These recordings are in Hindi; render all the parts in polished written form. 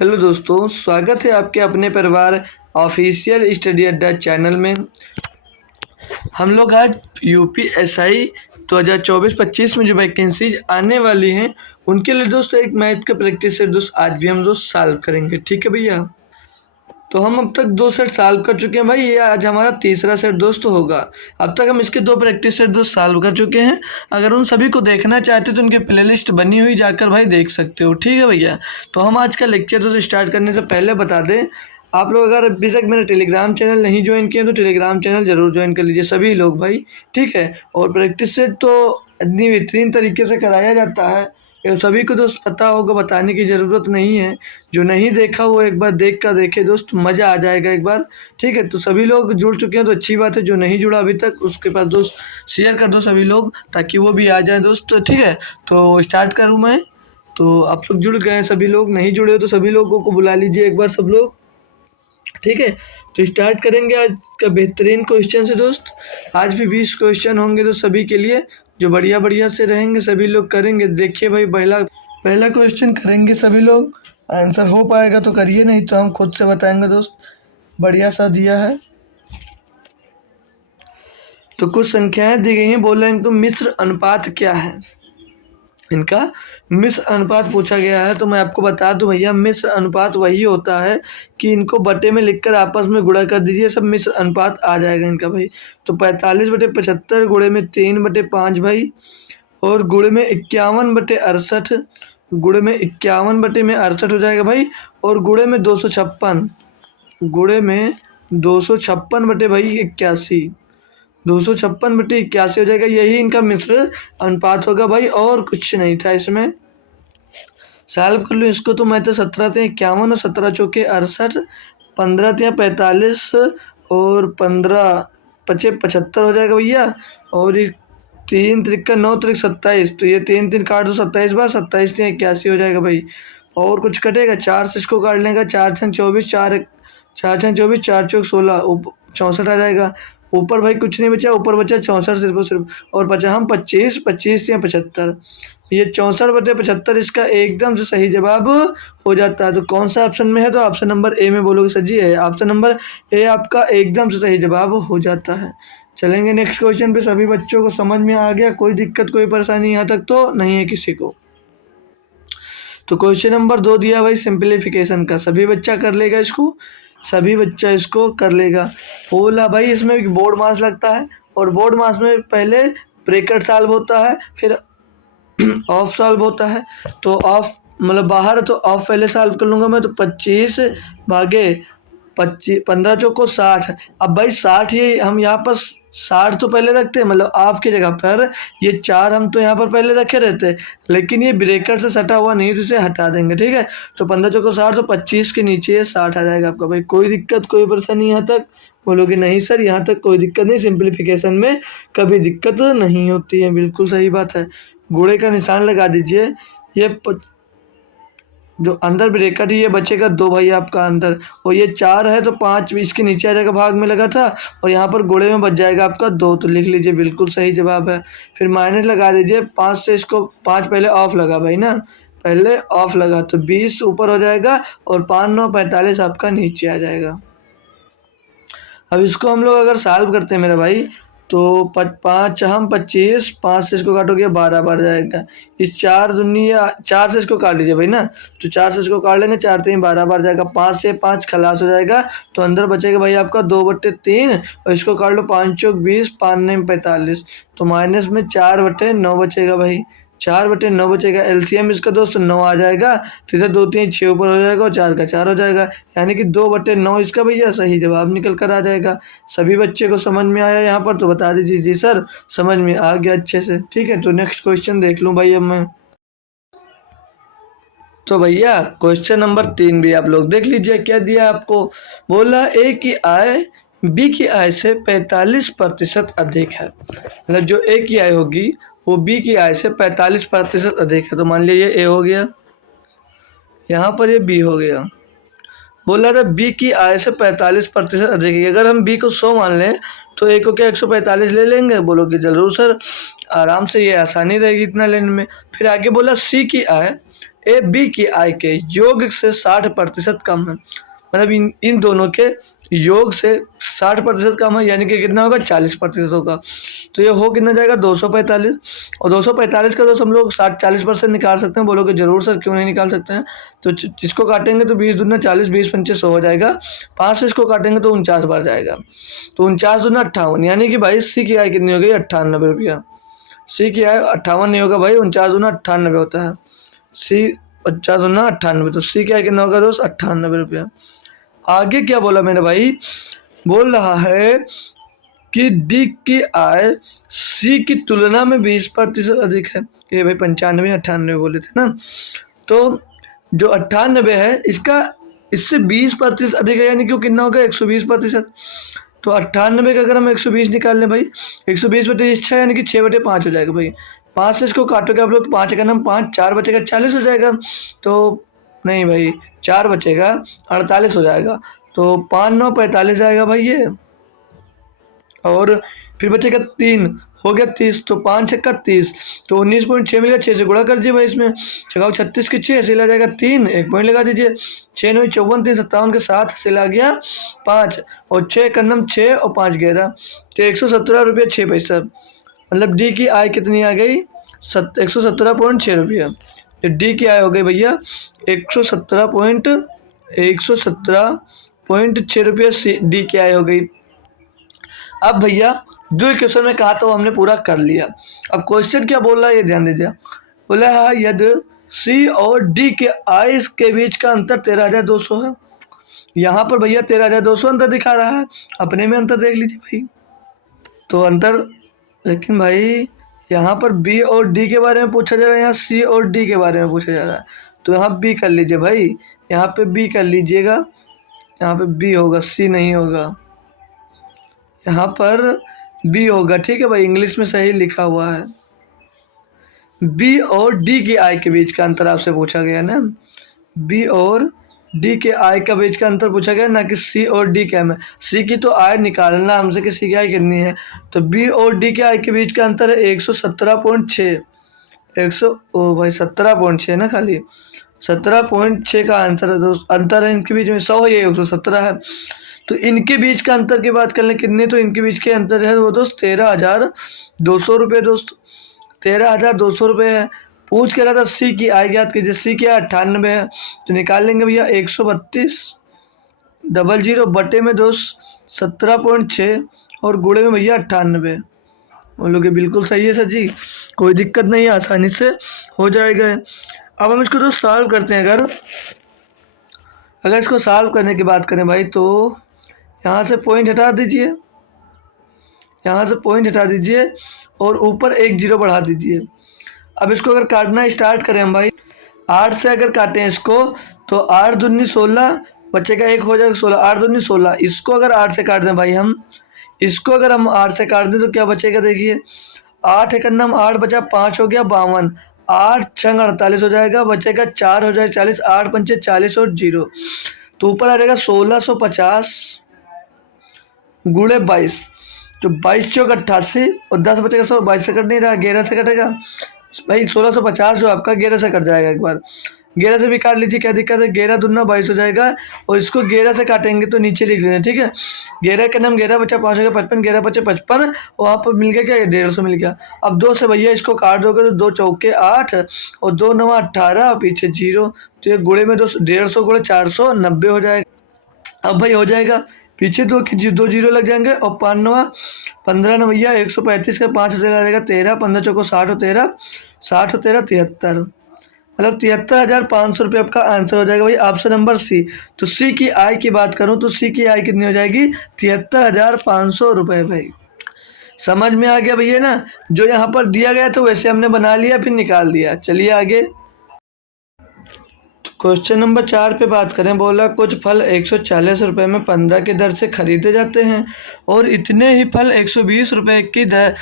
हेलो दोस्तों, स्वागत है आपके अपने परिवार ऑफिशियल स्टडी अड्डा चैनल में। हम लोग आज यूपीएसआई 2024-25 में जो वैकेंसीज आने वाली हैं उनके लिए दोस्तों एक मैथ का प्रैक्टिस सेट दोस्त आज भी हम दोस्त सॉल्व करेंगे। ठीक है भैया। तो हम अब तक 2 सेट सॉल्व कर चुके हैं भाई, ये आज हमारा तीसरा सेट दोस्त होगा। अब तक हम इसके 2 प्रैक्टिस सेट दोस्त सॉल्व कर चुके हैं। अगर उन सभी को देखना चाहते तो उनके प्लेलिस्ट बनी हुई जाकर भाई देख सकते हो। ठीक है भैया। तो हम आज का लेक्चर दोस्त स्टार्ट करने से पहले बता दें, आप लोग अगर अभी तक मेरा टेलीग्राम चैनल नहीं ज्वाइन किया तो टेलीग्राम चैनल ज़रूर ज्वाइन कर लीजिए सभी लोग भाई। ठीक है। और प्रैक्टिस सेट तो इतनी बेहतरीन तरीके से कराया जाता है, ये सभी को दोस्त पता होगा, बताने की ज़रूरत नहीं है। जो नहीं देखा वो एक बार देख कर देखे दोस्त, मज़ा आ जाएगा एक बार। ठीक है। तो सभी लोग जुड़ चुके हैं तो अच्छी बात है, जो नहीं जुड़ा अभी तक उसके पास दोस्त शेयर कर दो सभी लोग, ताकि वो भी आ जाए दोस्त। ठीक है। तो स्टार्ट करूँ मैं? तो आप लोग जुड़ गए, सभी लोग नहीं जुड़े हो तो सभी लोगों को बुला लीजिए एक बार सब लोग। ठीक है। तो स्टार्ट करेंगे आज का बेहतरीन क्वेश्चन से दोस्त। आज भी 20 क्वेश्चन होंगे तो सभी के लिए, जो बढ़िया बढ़िया से रहेंगे सभी लोग करेंगे। देखिए भाई, पहला पहला क्वेश्चन करेंगे सभी लोग। आंसर हो पाएगा तो करिए, नहीं तो हम खुद से बताएंगे दोस्त। बढ़िया सा दिया है। तो कुछ संख्याएं दी गई हैं, बोला इनको मिश्र अनुपात क्या है। इनका मिश्र अनुपात पूछा गया है। तो मैं आपको बता दूं भैया, मिश्र अनुपात वही होता है कि इनको बटे में लिखकर आपस में गुणा कर दीजिए, सब मिश्र अनुपात आ जाएगा इनका भाई। तो 45/75 गुणे में 3/5 भाई, और गुणे में 51/68, गुणे में 51/68 हो जाएगा भाई, और गुणे में 256, गुणे में 256 बटे भाई 81, 256/81 हो जाएगा। यही इनका मिश्र अनुपात होगा भाई, और कुछ नहीं था इसमें। सॉल्व कर लो इसको। तो मैं तो 17 × 51 और 17 × 4 = 68, 15 × 45 और 15 × 5 = 75 हो जाएगा भैया। और ये 3 × 3 = 9, 3 × 27, तो ये 3 3 काट दो 27 बार, 27 × 81 हो जाएगा भाई। और कुछ कटेगा? 4 से इसको काट लेगा, 4 × 24, 4 × 16, 64 आ जाएगा। ऊपर भाई कुछ नहीं बचा, ऊपर बचा 64 सिर्फ और सिर्फ, और बचा हम 25, 25 × 75, ये 64/75 इसका एकदम से सही जवाब हो जाता है। तो कौन सा ऑप्शन में है? तो ऑप्शन नंबर ए में बोलोगे सर जी है, ऑप्शन नंबर ए आपका एकदम से सही जवाब हो जाता है। चलेंगे नेक्स्ट क्वेश्चन पे। सभी बच्चों को समझ में आ गया? कोई दिक्कत कोई परेशानी यहाँ तक तो नहीं है किसी को? तो क्वेश्चन नंबर 2 दिया भाई सिंप्लीफिकेशन का, सभी बच्चा कर लेगा इसको, सभी बच्चा इसको कर लेगा। बोला भाई इसमें बोर्ड मास लगता है, और बोर्ड मास में पहले ब्रैकेट सॉल्व होता है, फिर ऑफ सॉल्व होता है। तो ऑफ मतलब बाहर है, तो ऑफ पहले सॉल्व कर लूँगा मैं। तो 25 भागे 25, 15 चौको 60। अब भाई 60 ही हम यहाँ पर 60 तो पहले रखते हैं, मतलब आपकी जगह पर ये 4 हम तो यहाँ पर पहले रखे रहते, लेकिन ये ब्रेकर से सटा हुआ नहीं तो इसे हटा देंगे। ठीक है। तो 15 चौको 60, तो 25 के नीचे 60 आ जाएगा आपका भाई। कोई दिक्कत कोई परेशानी यहाँ तक? बोलोगे नहीं सर यहाँ तक कोई दिक्कत नहीं, सिंप्लीफिकेशन में कभी दिक्कत नहीं होती है। बिल्कुल सही बात है। घोड़े का निशान लगा दीजिए। ये जो अंदर ब्रैकेट है ये बचेगा 2 भाई आपका अंदर, और ये 4 है तो 5 इसके नीचे आ जाएगा, भाग में लगा था, और यहाँ पर घोड़े में बच जाएगा आपका 2, तो लिख लीजिए बिल्कुल सही जवाब है। फिर माइनस लगा दीजिए 5 से, इसको 5 पहले ऑफ लगा भाई ना, पहले ऑफ लगा, तो 20 ऊपर हो जाएगा, और 5 9 45 आपका नीचे आ जाएगा। अब इसको हम लोग अगर सॉल्व करते हैं मेरा भाई, तो 5 हम 25, 5 से इसको काटोगे 12 बढ़ जाएगा। इस 4 दुनिया 4 से इसको काट लीजिए भाई ना, तो 4 से इसको काट लेंगे, 4 3 12 बढ़ जाएगा। 5 से 5 खलास हो जाएगा, तो अंदर बचेगा भाई आपका 2/3, और इसको काट लो 5 चौक 20, 5 9 45, तो माइनस में 4/9 बचेगा भाई, 4/9 बचेगा। एलसीएम इसका दोस्त 9 आ जाएगा, तो इधर 2 3 6 ऊपर हो जाएगा, और 4 का 4 हो जाएगा, यानी कि 2/9 इसका भैया सही जवाब निकल कर आ जाएगा। सभी बच्चे को समझ में आया यहाँ पर? तो बता दीजिए जी सर समझ में आ गया अच्छे से। ठीक है। तो नेक्स्ट क्वेश्चन देख लूँ भाई अब मैं। तो भैया क्वेश्चन नंबर 3 भी आप लोग देख लीजिए, क्या दिया आपको। बोला ए की आय बी की आय से 45% अधिक है, मतलब जो ए की आय होगी वो बी की आय से 45% अधिक है। तो मान लीजिए ये ए हो गया, यहाँ पर ये बी हो गया। बोला था बी की आय से 45% अधिक है। अगर हम बी को 100 मान लें तो ए को क्या 145 ले लेंगे? बोलोगे जरूर सर, आराम से, ये आसानी रहेगी इतना लेने में। फिर आगे बोला सी की आय ए बी की आय के योग से 60% कम है, मतलब इन दोनों के योग से 60% कम है, यानी कि कितना होगा 40% होगा। तो ये हो कितना जाएगा 245, और 245 का दोस्त हम लोग 60-40% निकाल सकते हैं। बोलोगे जरूर सर क्यों नहीं निकाल सकते हैं। तो इसको काटेंगे तो 20 दूना 40, 20 पंचे 100 हो जाएगा। 5 से इसको काटेंगे तो 49 बार जाएगा, तो 49 दूना 58, यानी कि भाई सी की आय कितनी हो गई 98 रुपया। सी की आय 58 नहीं होगा भाई, 49 दूना 98 होता है। सी 50 दूना 98, तो सी की आय कितना होगा दोस्त 98 रुपया। आगे क्या बोला मैंने भाई, बोल रहा है कि डी की आय सी की तुलना में 20% अधिक है। ये भाई 95 98 बोले थे ना, तो जो 98 है इसका इससे 20% अधिक है, यानी कि कितना होगा 120%। तो 98 का अगर हम 120 निकाल लें भाई, 120/6 यानी कि 6/5 हो जाएगा भाई। 5 से इसको काटोगे आप लोग, 5 का नाम 5, 4 बचेगा 40 हो जाएगा। तो नहीं भाई 4 बचेगा 48 हो जाएगा, तो 5 9 45 जाएगा भाई ये, और फिर बचेगा 3 हो गया 30, तो 5 छक्का 30, तो 19.6 मिलेगा। 6 से गुणा कर दीजिए भाई, इसमें छक्का 36 के 6 से ला जाएगा 3, 1 पॉइंट लगा दीजिए। 6 9 54, 3 57 के 7 से ला गया 5, और 6 कन्नम 6 और 5 11, तो 117 रुपये 6 पैसा। मतलब डी की आय कितनी आ गई 117.6 रुपया। तो डी की आय हो गई भैया 117.6 रुपये डी की आय हो गई। अब भैया जो क्वेश्चन में कहा था वो हमने पूरा कर लिया। अब क्वेश्चन क्या बोल रहा है ये ध्यान दीजिए। बोला है यदि सी और डी के आय के बीच का अंतर 13,200 है। यहाँ पर भैया 13,200 अंतर दिखा रहा है, अपने में अंतर देख लीजिए भाई। तो अंतर, लेकिन भाई यहाँ पर बी और डी के बारे में पूछा जा रहा है, यहाँ सी और डी के बारे में पूछा जा रहा है। तो यहाँ बी कर लीजिए भाई, यहाँ पे बी कर लीजिएगा, यहाँ पे बी होगा, सी नहीं होगा, यहाँ पर बी होगा। ठीक है भाई, इंग्लिश में सही लिखा हुआ है। बी और डी की आय के बीच का अंतर आपसे पूछा गया ना, बी और डी के आय का बीच का अंतर पूछा गया, ना कि सी और डी के में। सी की तो आय निकालना हमसे कि सी की आय कितनी है, तो बी और डी के आय के बीच का अंतर है 117.6, 100 ओ भाई 17.6 ना, खाली 17.6 का आंसर है दोस्त। अंतर है इनके बीच में 100 है, ये 117 है। तो इनके बीच का अंतर की बात कर लें कितने, तो इनके बीच के अंतर है वो दोस्त 13,200 रुपये दोस्त, 13,200 रुपये है। पूछ के रहा था सी की आय ज्ञात कीजिए, सी की आय 98 है, तो निकाल लेंगे भैया 132.00 बटे में दोस्त 17.6 और गुणे में भैया 98। बोलोगे बिल्कुल सही है सर जी, कोई दिक्कत नहीं है, आसानी से हो जाएगा। अब हम इसको तो सॉल्व करते हैं। अगर इसको सॉल्व करने की बात करें भाई, तो यहाँ से पॉइंट हटा दीजिए, यहाँ से पॉइंट हटा दीजिए और ऊपर 1 0 बढ़ा दीजिए। अब इसको अगर काटना स्टार्ट करें हम भाई, 8 से अगर काटें इसको, तो 8 दूनी 16 बचेगा, 1 हो जाएगा 16, 8 दूनी 16। इसको अगर 8 से काट दें भाई हम, इसको अगर हम 8 से काट दें तो क्या बचेगा देखिए, 8 एकन्ना 8 बचा, 5 हो गया 52, 8 छंग 48 हो जाएगा, बचेगा 4 हो जाएगा 40, 8 पंचे 40 और 0, तो ऊपर आ जाएगा 1650 गुणे 22, तो 22 चौक 88 और 10 बचेगा 100, 22 से कट नहीं रहा, 11 से कटेगा भाई, 1650 जो आपका 11 से कट जाएगा। एक बार 11 से भी काट लीजिए, क्या दिक्कत है, 11 दूना 22 हो जाएगा, और इसको 11 से काटेंगे तो नीचे लिख लेना, ठीक है। 11 का नाम 11 बचा, 5 हो गया 55, 11 बचे 55, वहाँ पर मिल गया क्या 150 मिल गया। अब 2 से भैया इसको काट दोगे तो 2 चौके 8 और 2 9 18, पीछे 0, तो ये गुणे में 150 गुणे 490 हो जाएगा। अब भाई हो जाएगा, पीछे 2 जीरो लग जाएंगे, और 5 9 15 न भैया 135 का 5 से आ जाएगा 13, 15 चौको 60 और 13, 60 और 13 73, मतलब 73,500 रुपये आपका आंसर हो जाएगा भाई, ऑप्शन नंबर सी। तो सी की आय की बात करूं तो सी की आय कितनी हो जाएगी 73,500 रुपये भाई। समझ में आ गया भैया ना, जो यहाँ पर दिया गया था वैसे हमने बना लिया फिर निकाल दिया। चलिए आगे क्वेश्चन नंबर 4 पे बात करें। बोला कुछ फल 140 रुपये में 15 की दर से खरीदे जाते हैं और इतने ही फल 120 रुपये की दर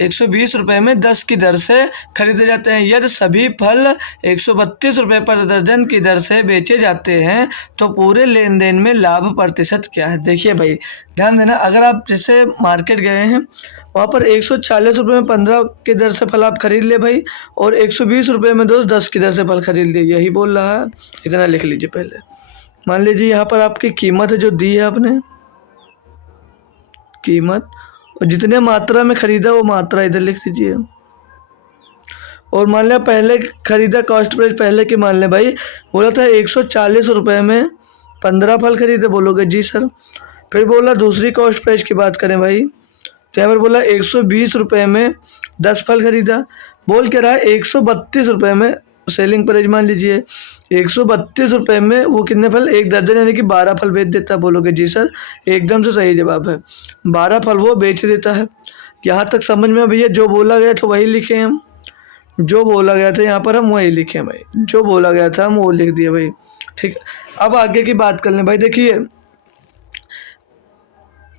120 रुपये में 10 की दर से खरीदे जाते हैं। यदि सभी फल 132 रुपये पर दर्जन की दर से बेचे जाते हैं तो पूरे लेन देन में लाभ प्रतिशत क्या है। देखिए भाई ध्यान देना, अगर आप जैसे मार्केट गए हैं, वहाँ पर 140 रुपये में 15 की दर से फल आप खरीद ले भाई, और 120 रुपये में दोस्त 10 की दर से फल खरीद ले, यही बोल रहा है। इतना लिख लीजिए पहले। मान लीजिए यहाँ पर आपकी कीमत है जो दी है आपने, कीमत, और जितने मात्रा में खरीदा वो मात्रा इधर लिख लीजिए। और मान लिया पहले खरीदा कॉस्ट प्राइस पहले की मान लें भाई, बोला था 140 रुपये में 15 फल खरीदे, बोलोगे जी सर। फिर बोला दूसरी कॉस्ट प्राइस की बात करें भाई, तो यहाँ पर बोला 120 रुपये में 10 फल खरीदा, बोल के रहा है 132 रुपये में सेलिंग प्राइस मान लीजिए। 132 रुपये में वो कितने फल, 1 दर्जन यानी कि 12 फल बेच देता, बोलोगे जी सर। एकदम से सही जवाब है, 12 फल वो बेच देता है। यहाँ तक समझ में भैया, जो बोला गया था वही लिखे हम, जो बोला गया था यहाँ पर हम वही लिखे भाई, जो बोला गया था हम वो लिख दिए भाई। ठीक है, अब आगे की बात कर लें भाई। देखिए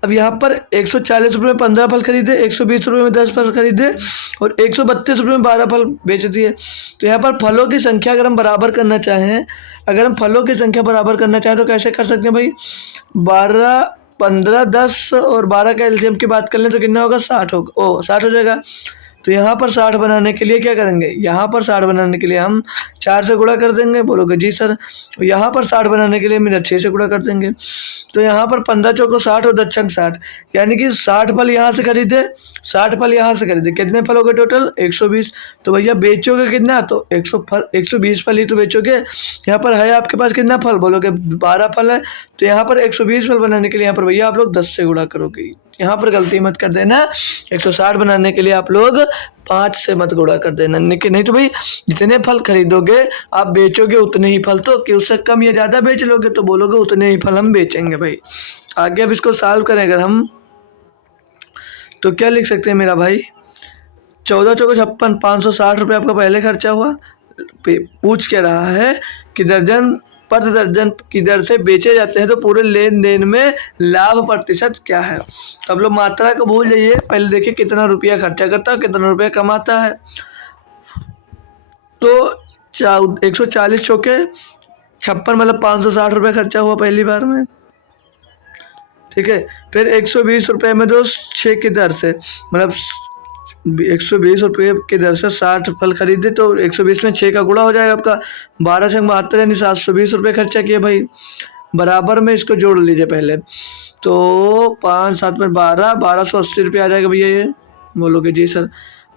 अब यहाँ पर 140 रुपये में 15 फल खरीदे, 120 रुपये में 10 फल खरीदे, और 132 रुपये में 12 फल बेच दिए। तो यहाँ पर फलों की संख्या अगर हम बराबर करना चाहें, अगर हम फलों की संख्या बराबर करना चाहें तो कैसे कर सकते हैं भाई। 12, 15, 10 और 12 का एलसीएम की बात कर लें तो कितना होगा, 60 होगा, 60 हो जाएगा। तो यहाँ पर 60 बनाने के लिए क्या करेंगे, यहाँ पर 60 बनाने के लिए हम 4 से गुणा कर देंगे, बोलोगे जी सर। यहाँ पर 60 बनाने के लिए हम इधर 6 से गुणा कर देंगे। तो यहाँ पर 15 चौको 60 और 10 छंग 60, यानी कि 60 फल यहाँ से खरीदे, 60 फल यहाँ से खरीदे, कितने फल हो गए टोटल, 120। तो भैया बेचोगे कितना, तो 120 फल ही तो बेचोगे। यहाँ पर है आपके पास कितना फल, बोलोगे 12 फल है। तो यहाँ पर 120 फल बनाने के लिए यहाँ पर भैया आप लोग 10 से गुणा करोगे। यहाँ पर गलती मत कर देना, 160 बनाने के लिए आप लोग 5 से मत गुणा कर देना, नहीं तो भाई जितने फल खरीदोगे आप बेचोगे उतने ही फल, तो कि उससे कम या ज़्यादा बेच लोगे तो बोलोगे उतने ही फल हम बेचेंगे भाई। आगे अब इसको सॉल्व करें अगर हम, तो क्या लिख सकते हैं मेरा भाई, 14 चौको 56, 560 रुपये आपका पहले खर्चा हुआ। पूछ के रहा है कि दर्जन प्रति दर्जन की दर से बेचे जाते हैं तो पूरे लेन देन में लाभ प्रतिशत क्या है। तो अब लोग मात्रा को भूल जाइए, पहले देखिए कितना रुपया खर्चा करता है, कितना रुपया कमाता है। तो 140 चौके 56 मतलब 560 रुपये खर्चा हुआ पहली बार में, ठीक है। फिर 120 रुपये में दो 6 की दर से, मतलब 120 रुपये की दर से 60 फल खरीदे, तो 120 में 6 का गुणा हो जाएगा आपका, 12 छंग 72 यानी 720 रुपये खर्चा किए भाई। बराबर में इसको जोड़ लीजिए पहले, तो 5 7 में 12, 1280 रुपये आ जाएगा भैया, ये बोलोगे जी सर।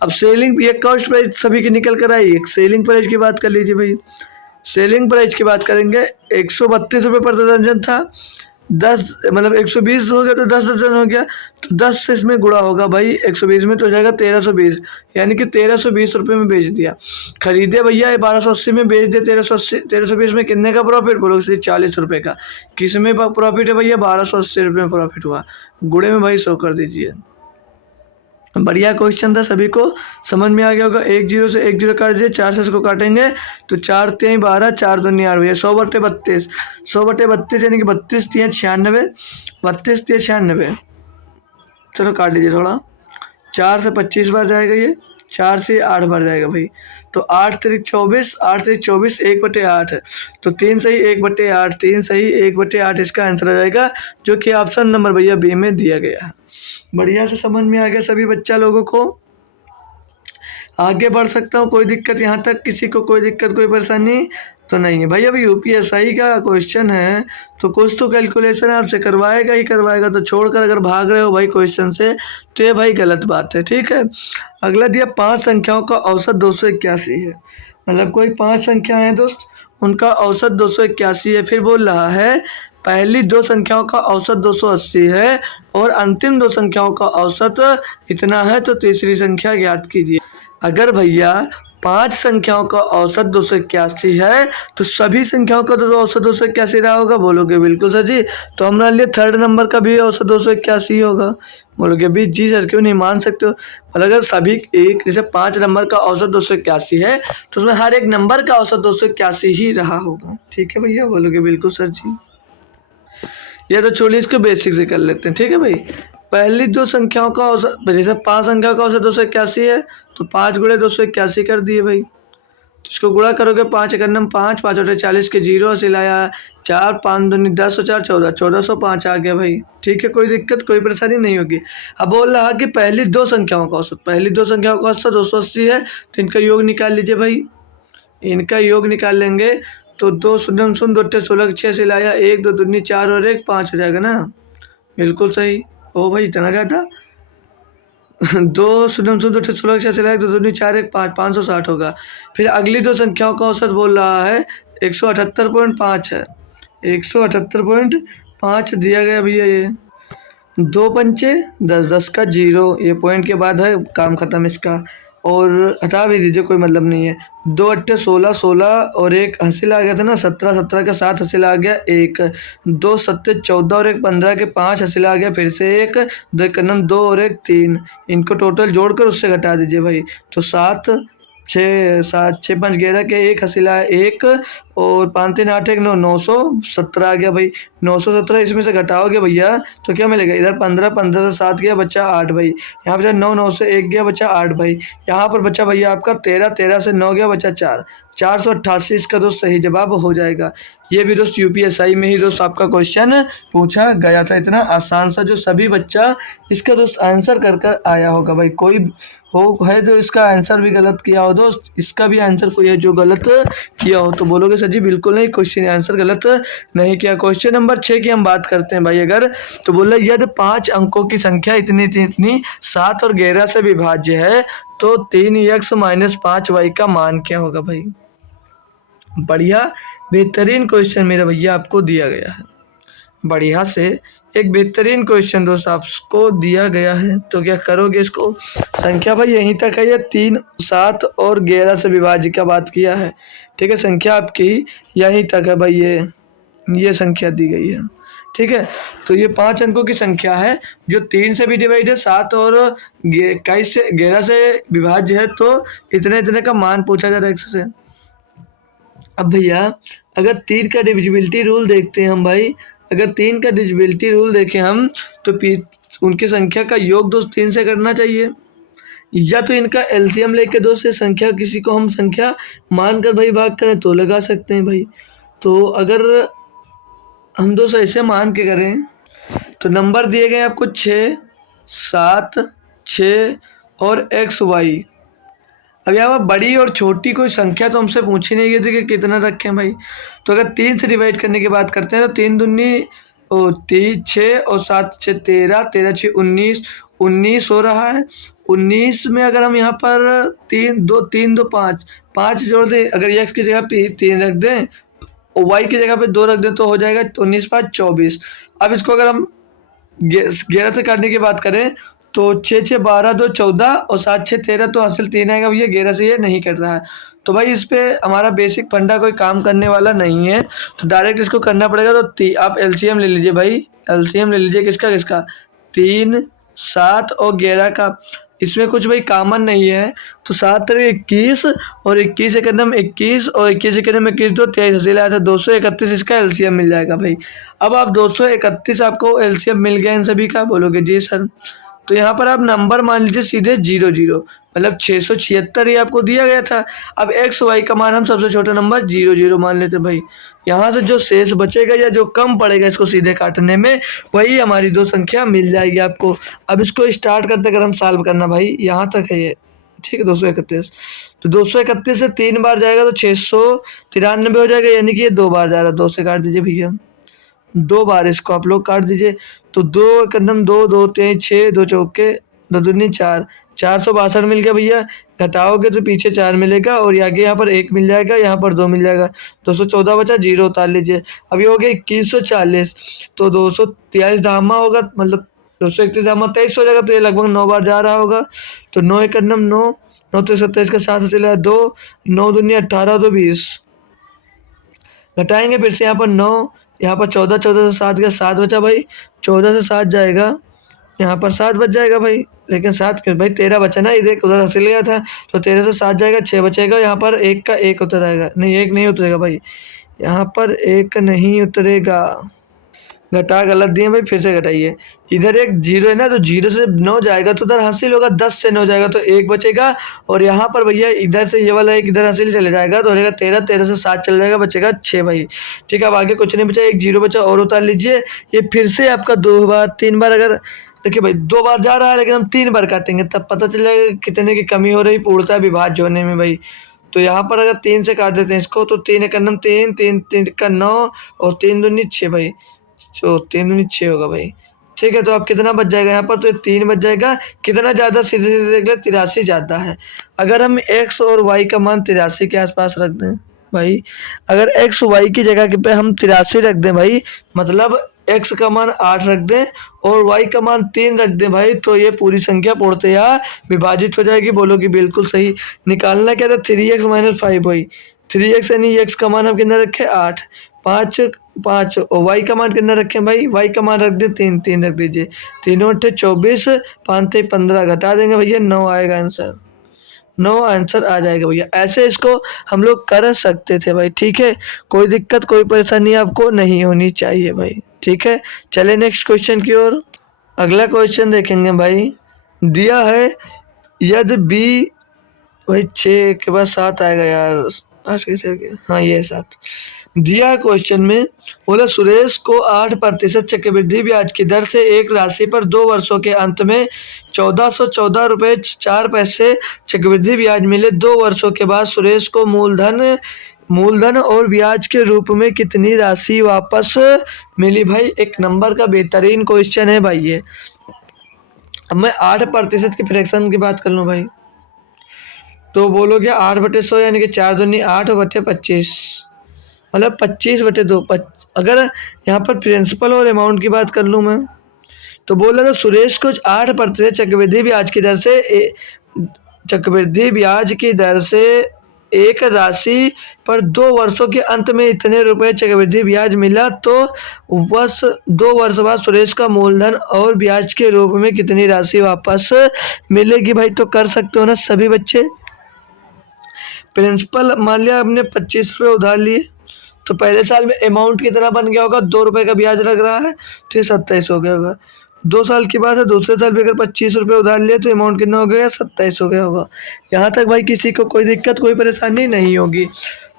अब सेलिंग, ये कॉस्ट प्राइस सभी की निकल कर आई, एक सेलिंग प्राइस की बात कर लीजिए भाई। सेलिंग प्राइस की बात करेंगे, 132 रुपये प्रति दर्जन था, 10 मतलब 120 हो गया तो 10 दर्जन हो गया, तो 10 से इसमें गुणा होगा भाई 120 में, तो हो जाएगा 1320, यानी कि 1320 रुपये में बेच दिया। खरीदे भैया 1280 में, बेच दिया 1320 में, कितने का प्रॉफिट, बोलो 40 रुपये का। किस में प्रॉफिट है भैया, 1280 रुपये में प्रॉफिट हुआ, गुणे में भाई 100 कर दीजिए। बढ़िया क्वेश्चन था, सभी को समझ में आ गया होगा। 1 0 से 1 0 काट दिए, 4 से इसको काटेंगे तो 4 3 12, 4 2 8 भैया 100/32, 100/32 यानी कि 32 3 96, 32 3 96, चलो काट लीजिए थोड़ा, 4 से 25 बार जाएगा ये, 4 से 8 बार जाएगा भाई, तो 8 3 24, 8 3 24, 1/8 है, तो 3 सही 1/8, 3 सही 1/8 इसका आंसर आ जाएगा, जो कि ऑप्शन नंबर भैया बी में दिया गया है। बढ़िया से समझ में आ गया सभी बच्चा लोगों को। आगे बढ़ सकता हूँ, कोई दिक्कत यहाँ तक किसी को, कोई दिक्कत कोई परेशानी तो नहीं है भाई। अभी यूपीएसआई का क्वेश्चन है तो कुछ तो कैलकुलेशन आपसे करवाएगा ही करवाएगा, तो छोड़कर अगर भाग रहे हो भाई क्वेश्चन से तो ये भाई गलत बात है, ठीक है। अगला दिया 5 संख्याओं का औसत 281 है, मतलब कोई 5 संख्या है दोस्त, उनका औसत 281 है। फिर बोल रहा है पहली 2 संख्याओं का औसत 280 है और अंतिम 2 संख्याओं का औसत इतना है, तो तीसरी संख्या ज्ञात कीजिए। अगर भैया 5 संख्याओं का औसत 281 है तो सभी संख्याओं का तो औसत 281 रहा होगा, बोलोगे बिल्कुल सर जी। तो हमारे लिए थर्ड नंबर का भी औसत 281 होगा, बोलोगे भी जी सर क्यों नहीं मान सकते हो। मतलब अगर सभी एक जैसे 5 नंबर का औसत 281 है तो उसमें हर एक नंबर का औसत 281 ही रहा होगा, ठीक है भैया, बोलोगे बिल्कुल सर जी। या तो छोड़िए इसको बेसिक से कर लेते हैं, ठीक है भाई। पहली 2 संख्याओं का औसत, जैसे 5 संख्याओं का औसत 281 है तो 5 × 281 कर दिए भाई, तो इसको गुणा करोगे 5 एकम 5, 5 बटे 40 के 0 हासिल आया, 4 5 दूनी 10 और 4 14, 1405 आ गया भाई। ठीक है, कोई दिक्कत कोई परेशानी नहीं होगी। अब बोल रहा कि पहली दो संख्याओं का औसत, पहली दो संख्याओं का औसत 280 है, तो इनका योग निकाल लीजिए भाई। इनका योग निकाल लेंगे तो 2 शून्य शून्य 2 अट्ठे 16 6 से लाया, 1 2 दूनी 4 और 1 5 हो जाएगा ना, बिल्कुल सही। ओ भाई इतना क्या था 2 शून्य शून्य 2 अट्ठे 16 6 से लाया, 2 दूनी 4 1 5 560 होगा। फिर अगली दो संख्याओं का औसत बोल रहा है 178.5 है, 178.5 दिया गया भैया। ये 2 पंचे 10, 10 का 0, ये पॉइंट के बाद है, काम खत्म इसका। और हटा भी दीजिए, कोई मतलब नहीं है। 2 अट्ठे 16, 16 और 1 हासिल आ गया था ना 17, 17 के 7 हासिल आ गया 1, 2 सत्ते 14 और 1 15 के 5 हासिल आ गया, फिर से 1, 2 एकम 2 और 1 3, इनको टोटल जोड़कर उससे घटा दीजिए भाई। तो 7 6 7 6 5 11 के 1 हासिल आया 1, और 5 3 8 1 9, 917 आ गया भाई। 917 इसमें से घटाओगे भैया तो क्या मिलेगा, इधर 15, 15 से 7 गया बच्चा 8 भाई, यहाँ पे 9, 9 से 1 गया बच्चा 8 भाई, यहाँ पर बच्चा भैया आपका 13, 13 से 9 गया बच्चा 4, 488 इसका दोस्त सही जवाब हो जाएगा। ये भी दोस्त यूपीएसआई में ही दोस्त आपका क्वेश्चन पूछा गया था, इतना आसान सा, जो सभी बच्चा इसका दोस्त आंसर कर कर आया होगा भाई। कोई हो है जो इसका आंसर भी गलत किया हो दोस्त, इसका भी आंसर कोई है जो गलत किया हो तो बोलोगे सर जी बिल्कुल नहीं, क्वेश्चन आंसर गलत नहीं किया। क्वेश्चन नंबर 6 की हम बात करते हैं भाई। अगर तो बोला यदि 5 अंकों की संख्या इतनी इतनी 7 और 11 से विभाज्य है तो 3x माइनस 5y का मान क्या होगा भाई। बढ़िया बेहतरीन क्वेश्चन मेरा भैया आपको दिया गया है, बढ़िया से एक बेहतरीन क्वेश्चन दोस्त आपको दिया गया है। तो क्या करोगे इसको, संख्या भाई यहीं तक है, ये 3 7 और 11 से विभाज्य का बात किया है। ठीक है, संख्या आपकी यहीं तक है भाई, ये संख्या दी गई है। ठीक है, तो ये 5 अंकों की संख्या है जो 3 से भी डिवाइड है, 7 और 21 से 11 से विभाज्य है, तो इतने इतने का मान पूछा जा रहा है x से। अब भैया अगर 3 का डिविजिबिलिटी रूल देखते हैं हम भाई, अगर 3 का डिविजिबिलिटी रूल देखें हम तो उनकी संख्या का योग दोस्त 3 से करना चाहिए, या तो इनका एलसीएम लेके दोस्त ये संख्या किसी को हम संख्या मानकर भाई भाग करें तो लगा सकते हैं भाई। तो अगर हम दोस्त ऐसे मान के करें तो नंबर दिए गए आपको 6 7 6 और XY। अब यहाँ पर बड़ी और छोटी कोई संख्या तो हमसे पूछी नहीं गई थी कि कितना रखें भाई। तो अगर 3 से डिवाइड करने की बात करते हैं तो 3 दूनी 6 और 7 6 13, 13 6 19, 19 हो रहा है। 19 में अगर हम यहाँ पर 3 2 5 5 जोड़ दें, अगर x की जगह पे 3 रख दें और y की जगह पे 2 रख दें तो हो जाएगा 19 5 24। अब इसको अगर हम 11 से काटने की बात करें तो 6 6 12 2 14 और 7 6 13, तो हासिल 3 आएगा भैया, 11 से ये नहीं कट रहा है। तो भाई इस पे हमारा बेसिक फंडा कोई काम करने वाला नहीं है, तो डायरेक्ट इसको करना पड़ेगा। तो आप एलसीएम ले लीजिए भाई, एलसीएम ले लीजिए किसका किसका, 3 7 और 11 का। इसमें कुछ भाई कॉमन नहीं है, तो 7 21 और 21 एक एकदम 21 और 21 एक एकदम 21 तो 23 हासिल आया था 231, इसका एलसीएम मिल जाएगा भाई। अब आप 231 आपको एलसीएम मिल गया इन सभी का, बोलोगे जी सर। तो यहाँ पर आप नंबर मान लीजिए सीधे 0 0, मतलब 676 ही आपको दिया गया था। अब एक्स वाई का मान हम सबसे छोटा नंबर 0 0 मान लेते भाई। यहाँ से जो शेष बचेगा या जो कम पड़ेगा इसको सीधे काटने में, वही हमारी दो संख्या मिल जाएगी आपको। अब इसको स्टार्ट करते अगर हम सॉल्व करना भाई, यहाँ तक है ये, ठीक है 231। तो 231 से 3 बार जाएगा तो 693 हो जाएगा, यानी कि ये 2 बार जा रहा है। 2 से काट दीजिए भैया, 2 बार इसको आप लोग काट दीजिए। तो 2 कदम 2 2 3 6, 2 चौके 2 दूनी 4, 462 मिल गया भैया। घटाओगे तो पीछे 4 मिलेगा और आगे यहाँ पर 1 मिल जाएगा, यहाँ पर 2 मिल जाएगा। 214 बचा, 0 उतार लीजिए। अभी हो गया 2140, तो 243 धामा होगा, मतलब 231 धामा 23 हो जाएगा, तो ये लगभग 9 बार जा रहा होगा। तो 9 एक कदम 9, 9 तो 27 का 7 चला 2, 9 दूनी 18, 2 20। घटाएंगे फिर से यहाँ पर 9, यहाँ पर 14, 14 से 7 गया, 7 बचा भाई। 14 से 7 जाएगा, यहाँ पर 7 बच जाएगा भाई, लेकिन 7 क्यों भाई, 13 बचा ना, इधर उधर हंसिल गया था। तो 13 से 7 जाएगा, 6 बचेगा। यहाँ पर 1 का 1 उतर आएगा, नहीं 1 नहीं उतरेगा भाई, यहाँ पर 1 नहीं उतरेगा। घटा गलत दिए भाई, फिर से घटाइए। इधर एक जीरो है ना, तो जीरो से 9 जाएगा तो उधर हासिल होगा, 10 से 9 जाएगा तो 1 बचेगा। और यहाँ पर भैया इधर से ये वाला एक इधर हासिल चले जाएगा तो हो जाएगा 13, 13 से 7 चल जाएगा, बचेगा 6 भाई। ठीक है, अब आगे कुछ नहीं बचा, एक जीरो बचा और उतार लीजिए। ये फिर से आपका 2 बार 3 बार, अगर देखिए भाई 2 बार जा रहा है लेकिन हम 3 बार काटेंगे तब पता चल जाएगा कितने की कमी हो रही पूर्णतः विभाज्य होने में भाई। तो यहाँ पर अगर 3 से काट देते हैं इसको तो 3 एक नम 3, 3 3 का 9 और 3 दूनी 6 भाई, तो 3 दूनी 6 होगा भाई। ठीक है, तो अब कितना बच जाएगा यहाँ पर, तो 3 बच जाएगा। कितना ज़्यादा, सीधे सीधे देख ले, 83 ज़्यादा है। अगर हम x और y का मान 83 के आसपास रख दें भाई, अगर x y की जगह पे हम 83 रख दें भाई, मतलब x का मान 8 रख दें और y का मान 3 रख दें भाई, तो ये पूरी संख्या पूर्णतया विभाजित हो जाएगी। बोलोगी बिल्कुल सही। निकालना क्या था, 3x - 5 भाई। 3x यानी x का मान हम कितना रखें 8, 5 5 और y का मान कितना रखें भाई, y का मान रख दें 3, 3 रख दीजिए। 3 8 24, 5 15, घटा देंगे भैया 9 आएगा आंसर। 9 आंसर आ जाएगा भैया। ऐसे इसको हम लोग कर सकते थे भाई। ठीक है, कोई दिक्कत कोई परेशानी आपको नहीं होनी चाहिए भाई। ठीक है, चले नेक्स्ट क्वेश्चन की ओर। अगला क्वेश्चन देखेंगे भाई। दिया है यदि बी, भाई 6 के बाद 7 आएगा यार, 8 कैसे आ गया, हाँ ये 7 दिया है क्वेश्चन में। बोला सुरेश को 8% चक्रवृद्धि ब्याज की दर से एक राशि पर 2 वर्षों के अंत में 1414 रुपये 4 पैसे चक्रवृद्धि ब्याज मिले। 2 वर्षों के बाद सुरेश को मूलधन और ब्याज के रूप में कितनी राशि वापस मिली भाई। एक नंबर का बेहतरीन क्वेश्चन है भाई ये। अब मैं 8% की फ्रैक्शन की बात कर लूँ भाई, तो बोलोगे 8/100 यानी कि 4 दूनी 8 बटे 25, मतलब 25/2। अगर यहाँ पर प्रिंसिपल और अमाउंट की बात कर लूँ मैं, तो बोला था सुरेश को 8% चक्रवृद्धि ब्याज की दर से एक राशि पर 2 वर्षों के अंत में इतने रुपए चक्रवृद्धि ब्याज मिला, तो 2 वर्ष बाद सुरेश का मूलधन और ब्याज के रूप में कितनी राशि वापस मिलेगी भाई। तो कर सकते हो ना सभी बच्चे। प्रिंसिपल मान लिया आपने 25 रुपये उधार लिए, तो पहले साल में अमाउंट कितना बन गया होगा, 2 रुपये का ब्याज लग रहा है तो ये 27 हो गया होगा। 2 साल की बात है, दूसरे साल भी अगर 25 रुपये उधार लिए तो अमाउंट कितना हो गया, 27 हो गया होगा। यहाँ तक भाई किसी को कोई दिक्कत कोई परेशानी नहीं होगी।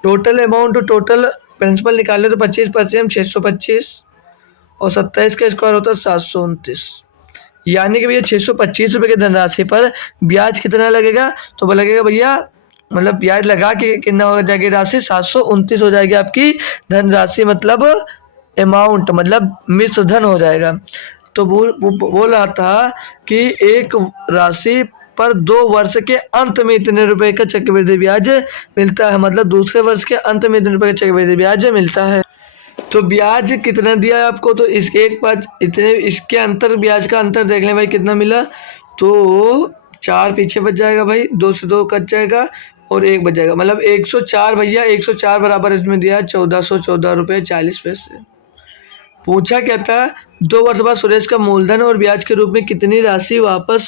टोटल अमाउंट और टोटल प्रिंसिपल निकाल ले तो 25% 625 और 27 का स्क्वायर होता है 729, यानी कि भैया 625 रुपये की धनराशि पर ब्याज कितना लगेगा, तो वो लगेगा भैया, मतलब ब्याज लगा के कितना हो जाएगी राशि, 729 हो जाएगी आपकी धनराशि, मतलब अमाउंट, मतलब मिश्र धन हो जाएगा। तो बोल रहा था कि एक राशि पर 2 वर्ष के अंत में इतने रुपए का चक्रवृद्धि ब्याज मिलता है, मतलब दूसरे वर्ष के अंत में इतने रुपए का चक्रवृद्धि ब्याज मिलता है। तो ब्याज कितना दिया है आपको, तो इस एक बार इतने इसके अंतर ब्याज का अंतर देख लें भाई कितना मिला, तो 4 पीछे बच जाएगा भाई, 2 से 2 कट जाएगा और 1 बच जाएगा, मतलब 104 भैया, 104 बराबर इसमें दिया है 1414 रुपये 40 पैसे। पूछा क्या था, 2 वर्ष बाद सुरेश का मूलधन और ब्याज के रूप में कितनी राशि वापस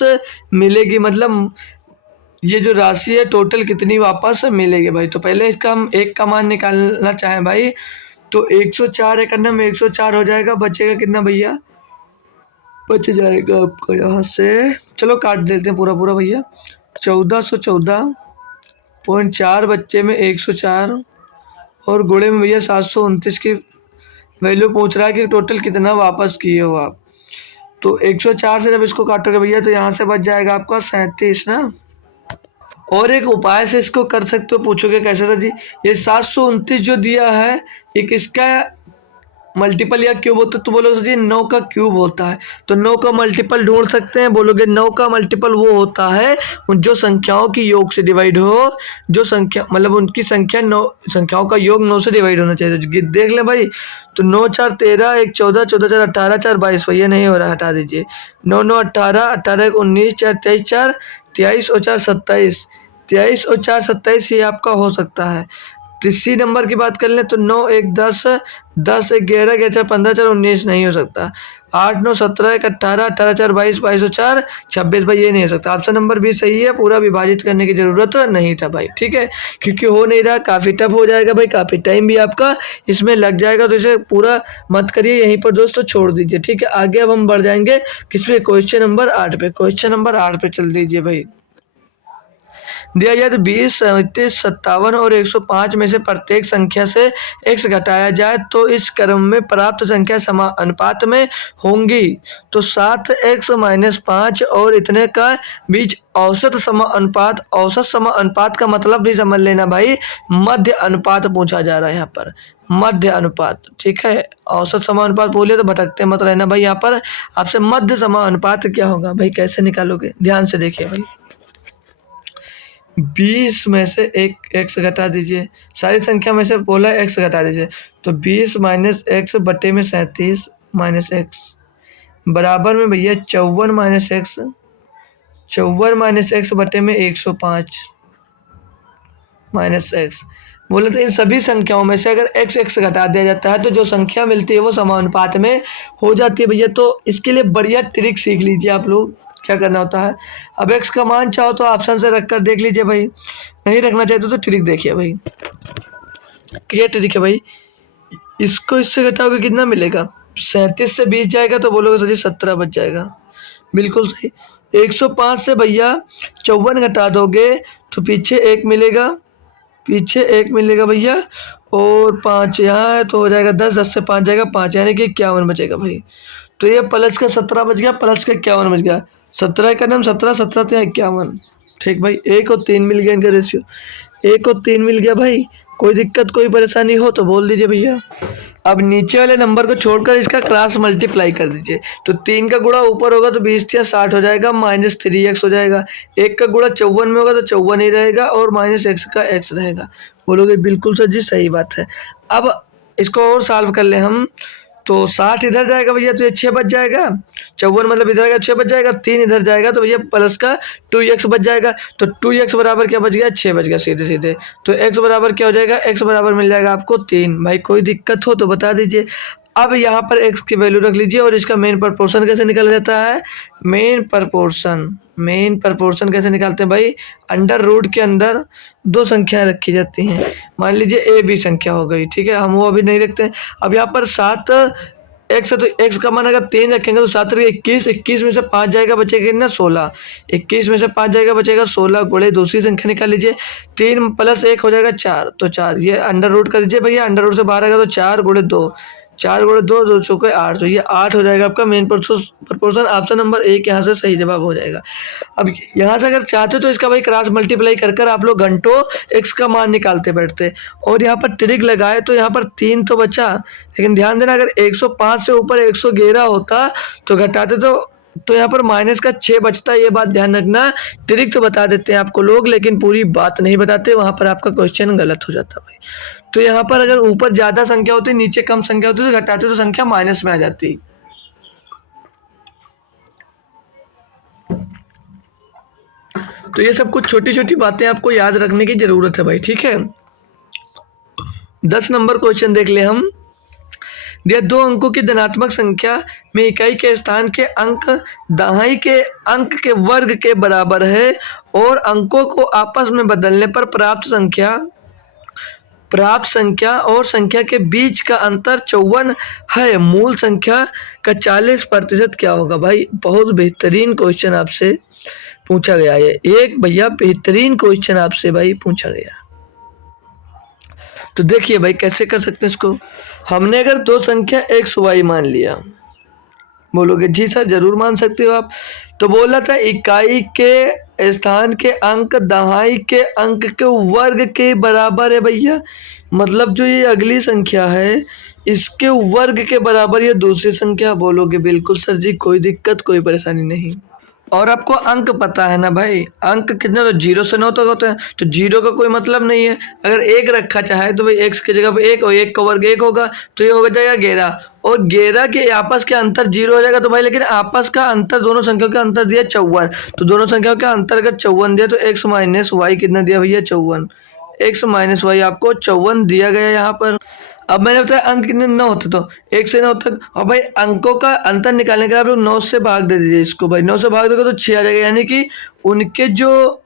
मिलेगी, मतलब ये जो राशि है टोटल कितनी वापस मिलेगी भाई। तो पहले इसका हम एक का मान निकालना चाहें भाई, तो 104 एक अन्ना में 104 हो जाएगा, बचेगा कितना भैया, बच जाएगा आपका यहाँ से, चलो काट देते हैं पूरा पूरा भैया, 1414.4 बच्चे में 104 और गुणे में भैया 729 की वैल्यू पूछ रहा है कि टोटल कितना वापस किए हो आप। तो 104 से जब इसको काटोगे भैया तो यहाँ से बच जाएगा आपका 37 ना। और एक उपाय से इसको कर सकते हो, पूछोगे कैसे सर जी, ये 729 जो दिया है ये किसका मल्टीपल या क्यूब होता है, तो बोलोगे सर जी 9 का क्यूब होता है। तो 9 का मल्टीपल ढूंढ सकते हैं, बोलोगे 9 का मल्टीपल वो होता है जो संख्याओं की योग से डिवाइड हो, जो संख्या मतलब उनकी संख्या 9 संख्याओं का योग 9 से डिवाइड होना चाहिए। तो देख ले भाई, तो 9 4 13, 1 14, 14 4 18, 4 22, भैया नहीं हो रहा, हटा दीजिए। 9 9 18, 18 1 19, 4 23, 4 23 और 4 27, 23 और 4 27 ये आपका हो सकता है। तीसरी नंबर की बात कर लें तो 9 1 10, 10 1 11, 11 4 15, 4 19 नहीं हो सकता। 8 9 17 1 18, 18 4 22, 22 और 4 26 भाई, ये नहीं हो सकता। ऑप्शन नंबर बी सही है, पूरा विभाजित करने की ज़रूरत नहीं था भाई, ठीक है, क्योंकि हो नहीं रहा, काफ़ी टफ हो जाएगा भाई, काफ़ी टाइम भी आपका इसमें लग जाएगा, तो इसे पूरा मत करिए, यहीं पर दोस्तों छोड़ दीजिए, ठीक है। आगे अब हम बढ़ जाएंगे किस पे, क्वेश्चन नंबर 8 पे। क्वेश्चन नंबर 8 पे चल दीजिए भाई। दिया जाए तो 20, 37, 57 और 105 में से प्रत्येक संख्या से x घटाया जाए तो इस क्रम में प्राप्त संख्या समानुपात में होंगी। तो 7x माइनस 5 और इतने का बीच औसत समानुपात, औसत समानुपात का मतलब भी समझ लेना भाई, मध्य अनुपात पूछा जा रहा है यहाँ पर, मध्य अनुपात, ठीक है। औसत समानुपात बोले तो भटकते मत रहना भाई, यहाँ पर आपसे मध्य समानुपात क्या होगा भाई, कैसे निकालोगे, ध्यान से देखिए भाई। 20 में से एक x घटा दीजिए, सारी संख्या में से बोला x घटा दीजिए, तो 20 माइनस एक्स बटे में 37 माइनस एक्स बराबर में भैया 54 माइनस एक्स, 54 माइनस एक्स बटे में 105 माइनस एक्स। बोले तो इन सभी संख्याओं में से अगर x x घटा दिया जाता है तो जो संख्या मिलती है वो समानुपात में हो जाती है भैया। तो इसके लिए बढ़िया ट्रिक सीख लीजिए आप लोग, क्या करना होता है। अब x का मान चाहो तो ऑप्शन से रख कर देख लीजिए भाई, नहीं रखना चाहते तो ट्रिक देखिए भाई, क्या ट्रिक है भाई। इसको इससे घटाओगे कितना मिलेगा, 37 से 20 जाएगा तो बोलोगे सर जी 17 बच जाएगा, बिल्कुल सही। 105 से भैया 54 घटा दोगे तो पीछे एक मिलेगा, पीछे एक मिलेगा भैया, और 5 यहाँ है तो हो जाएगा 10, 10 से 5 जाएगा 5, यानी कि 51 बचेगा भाई। तो ये प्लस का 17 बच गया, प्लस का 51 बच गया, 17 का नाम 17, 17 तो 51, ठीक भाई। 1 और 3 मिल गया इनका रेशियो, 1 और 3 मिल गया भाई। कोई दिक्कत कोई परेशानी हो तो बोल दीजिए भैया। अब नीचे वाले नंबर को छोड़कर इसका क्रॉस मल्टीप्लाई कर दीजिए, तो 3 का गुणा ऊपर होगा तो 20 या 60 हो जाएगा, माइनस 3x हो जाएगा। 1 का गुणा 54 में होगा तो 54 ही रहेगा, और माइनस x का x रहेगा। बोलोगे बिल्कुल सर जी सही बात है। अब इसको और सॉल्व कर ले हम, तो 60 इधर जाएगा भैया तो ये 6 बच जाएगा, 54 मतलब इधर आएगा 6 बच जाएगा, 3 इधर जाएगा तो भैया प्लस का 2x बच जाएगा। तो 2x बराबर क्या बच गया, 6 बच गया सीधे सीधे। तो x बराबर क्या हो जाएगा, x बराबर मिल जाएगा आपको 3। भाई कोई दिक्कत हो तो बता दीजिए। अब यहाँ पर x की वैल्यू रख लीजिए, और इसका मेन प्रपोर्शन कैसे निकाला जाता है, मेन प्रपोर्शन कैसे निकालते हैं भाई, अंडर रूट के अंदर दो संख्याएं रखी जाती हैं। मान लीजिए ए बी संख्या हो गई, ठीक है, हम वो अभी नहीं रखते हैं। अब यहाँ पर 7 एक्स है तो एक्स का मान अगर 3 रखेंगे तो 7 21, 21 में से 5 जाएगा बचेगा कितना 16, 21 में से 5 जाएगा बचेगा 16, गुणे दूसरी संख्या निकाल लीजिए, 3 प्लस 1 हो जाएगा 4, तो 4 ये अंडर रूट कर दीजिए भैया, अंडर रूट से बाहर आएगा तो 4 गुणे 2, 4 गुणे 2 2 चौके 8, तो ये 8 हो जाएगा आपका मेन प्रपोर्शन। ऑप्शन नंबर 1 यहाँ से सही जवाब हो जाएगा। अब यहाँ से अगर चाहते तो इसका भाई क्रॉस मल्टीप्लाई कर कर आप लोग घंटों एक्स का मान निकालते बैठते, और यहाँ पर ट्रिक लगाए तो यहाँ पर 3 तो बचा, लेकिन ध्यान देना अगर 105 से ऊपर 111 होता तो घटाते तो यहाँ पर माइनस का 6 बचता, ये बात ध्यान रखना। ट्रिक तो बता देते हैं आपको लोग, लेकिन पूरी बात नहीं बताते, वहाँ पर आपका क्वेश्चन गलत हो जाता भाई। तो यहाँ पर अगर ऊपर ज़्यादा संख्या होती, नीचे कम संख्या होती तो घटाते तो संख्या माइनस में आ जाती। तो ये सब कुछ छोटी छोटी बातें आपको याद रखने की जरूरत है भाई, ठीक है। 10 नंबर क्वेश्चन देख ले हम। दिया 2 अंकों की धनात्मक संख्या में इकाई के स्थान के अंक दहाई के अंक के वर्ग के बराबर है, और अंकों को आपस में बदलने पर प्राप्त संख्या और संख्या के बीच का अंतर 54 है। मूल संख्या का 40% क्या होगा भाई। बहुत बेहतरीन क्वेश्चन आपसे पूछा गया है, एक भैया बेहतरीन क्वेश्चन आपसे भाई पूछा गया। तो देखिए भाई कैसे कर सकते हैं इसको। हमने अगर दो संख्या एक्स वाई मान लिया, बोलोगे जी सर जरूर मान सकते हो आप, तो बोला था इकाई के स्थान के अंक दहाई के अंक के वर्ग के बराबर है भैया, मतलब जो ये अगली संख्या है इसके वर्ग के बराबर ये दूसरी संख्या। बोलोगे बिल्कुल सर जी कोई दिक्कत कोई परेशानी नहीं। और आपको अंक पता है ना भाई, अंक कितने, तो 0 से 9 तक होते हैं, तो 0 का कोई मतलब नहीं है। अगर 1 रखा चाहे तो भाई x की जगह पे 1 और 1 का वर्ग 1 होगा, तो ये हो जाएगा 11, और 11 के आपस के अंतर 0 हो जाएगा। तो भाई लेकिन आपस का अंतर दोनों संख्याओं का अंतर दिया 54, तो दोनों संख्याओं का अंतर अगर 54 दिया तो x माइनस वाई कितना दिया भैया 54, x माइनस वाई आपको 54 दिया गया यहाँ पर। अब मैंने बताया अंक कितने 9 होते, तो 1 से 9 तक। और भाई अंकों का अंतर निकालने के लिए आप लोग 9 से भाग दे दीजिए इसको भाई, 9 से भाग दोगे तो 6 आ जाएगा, यानी कि उनके जो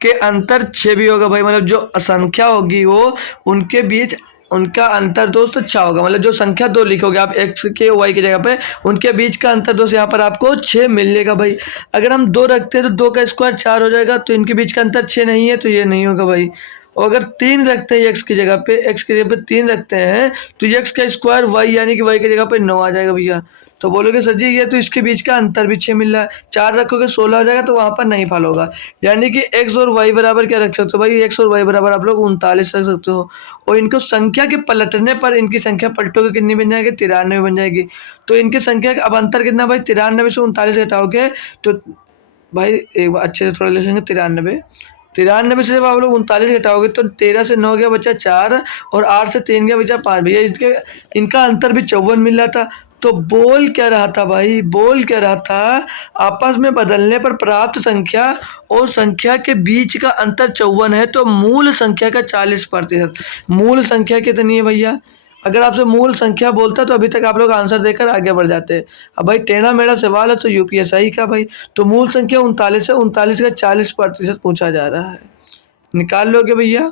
के अंतर 6 भी होगा भाई, मतलब जो संख्या होगी वो उनके बीच उनका अंतर दोस्त 6 होगा, मतलब जो संख्या 2 लिखोगे आप x के y की जगह पे, उनके बीच का अंतर दोस्त यहाँ पर आपको 6 मिलेगा भाई। अगर हम 2 रखते हैं तो 2 का स्क्वायर 4 हो जाएगा, तो इनके बीच का अंतर 6 नहीं है, तो ये नहीं होगा भाई। और अगर 3 रखते हैं x की जगह पे 3 रखते हैं तो x का स्क्वायर y यानी कि y की जगह पे 9 आ जाएगा भैया। तो बोलोगे सर जी ये तो इसके बीच का अंतर भी 6 मिल रहा है, 4 रखोगे 16 हो जाएगा, तो वहाँ पर नहीं फल होगा। यानी कि x और y बराबर क्या रख सकते हो भाई, x और y बराबर आप लोग 39 रख सकते हो। और इनको संख्या के पलटने पर इनकी संख्या पलटोगे कितनी बन जाएगी, 93 बन जाएगी। तो इनकी संख्या अब अंतर कितना भाई, 93 से 39 घटाओगे तो भाई एक बार अच्छे से थोड़ा लिखेंगे, 93 से जब आप लोग 39 घटाओगे तो 13 से 9 गया बचा 4 और 8 से 3 गया बचा 5 भैया, इसके इनका अंतर भी 54 मिल रहा था। तो बोल क्या रहा था भाई, बोल क्या रहा था, आपस में बदलने पर प्राप्त संख्या और संख्या के बीच का अंतर 54 है, तो मूल संख्या का 40%। मूल संख्या कितनी है भैया, अगर आपसे मूल संख्या बोलता तो अभी तक आप लोग आंसर देकर आगे बढ़ जाते। अब भाई टेढ़ा मेढ़ा सवाल है तो यूपीएसआई का भाई, तो मूल संख्या 39 है, 39 का 40% पूछा जा रहा है। निकाल लोगे भैया,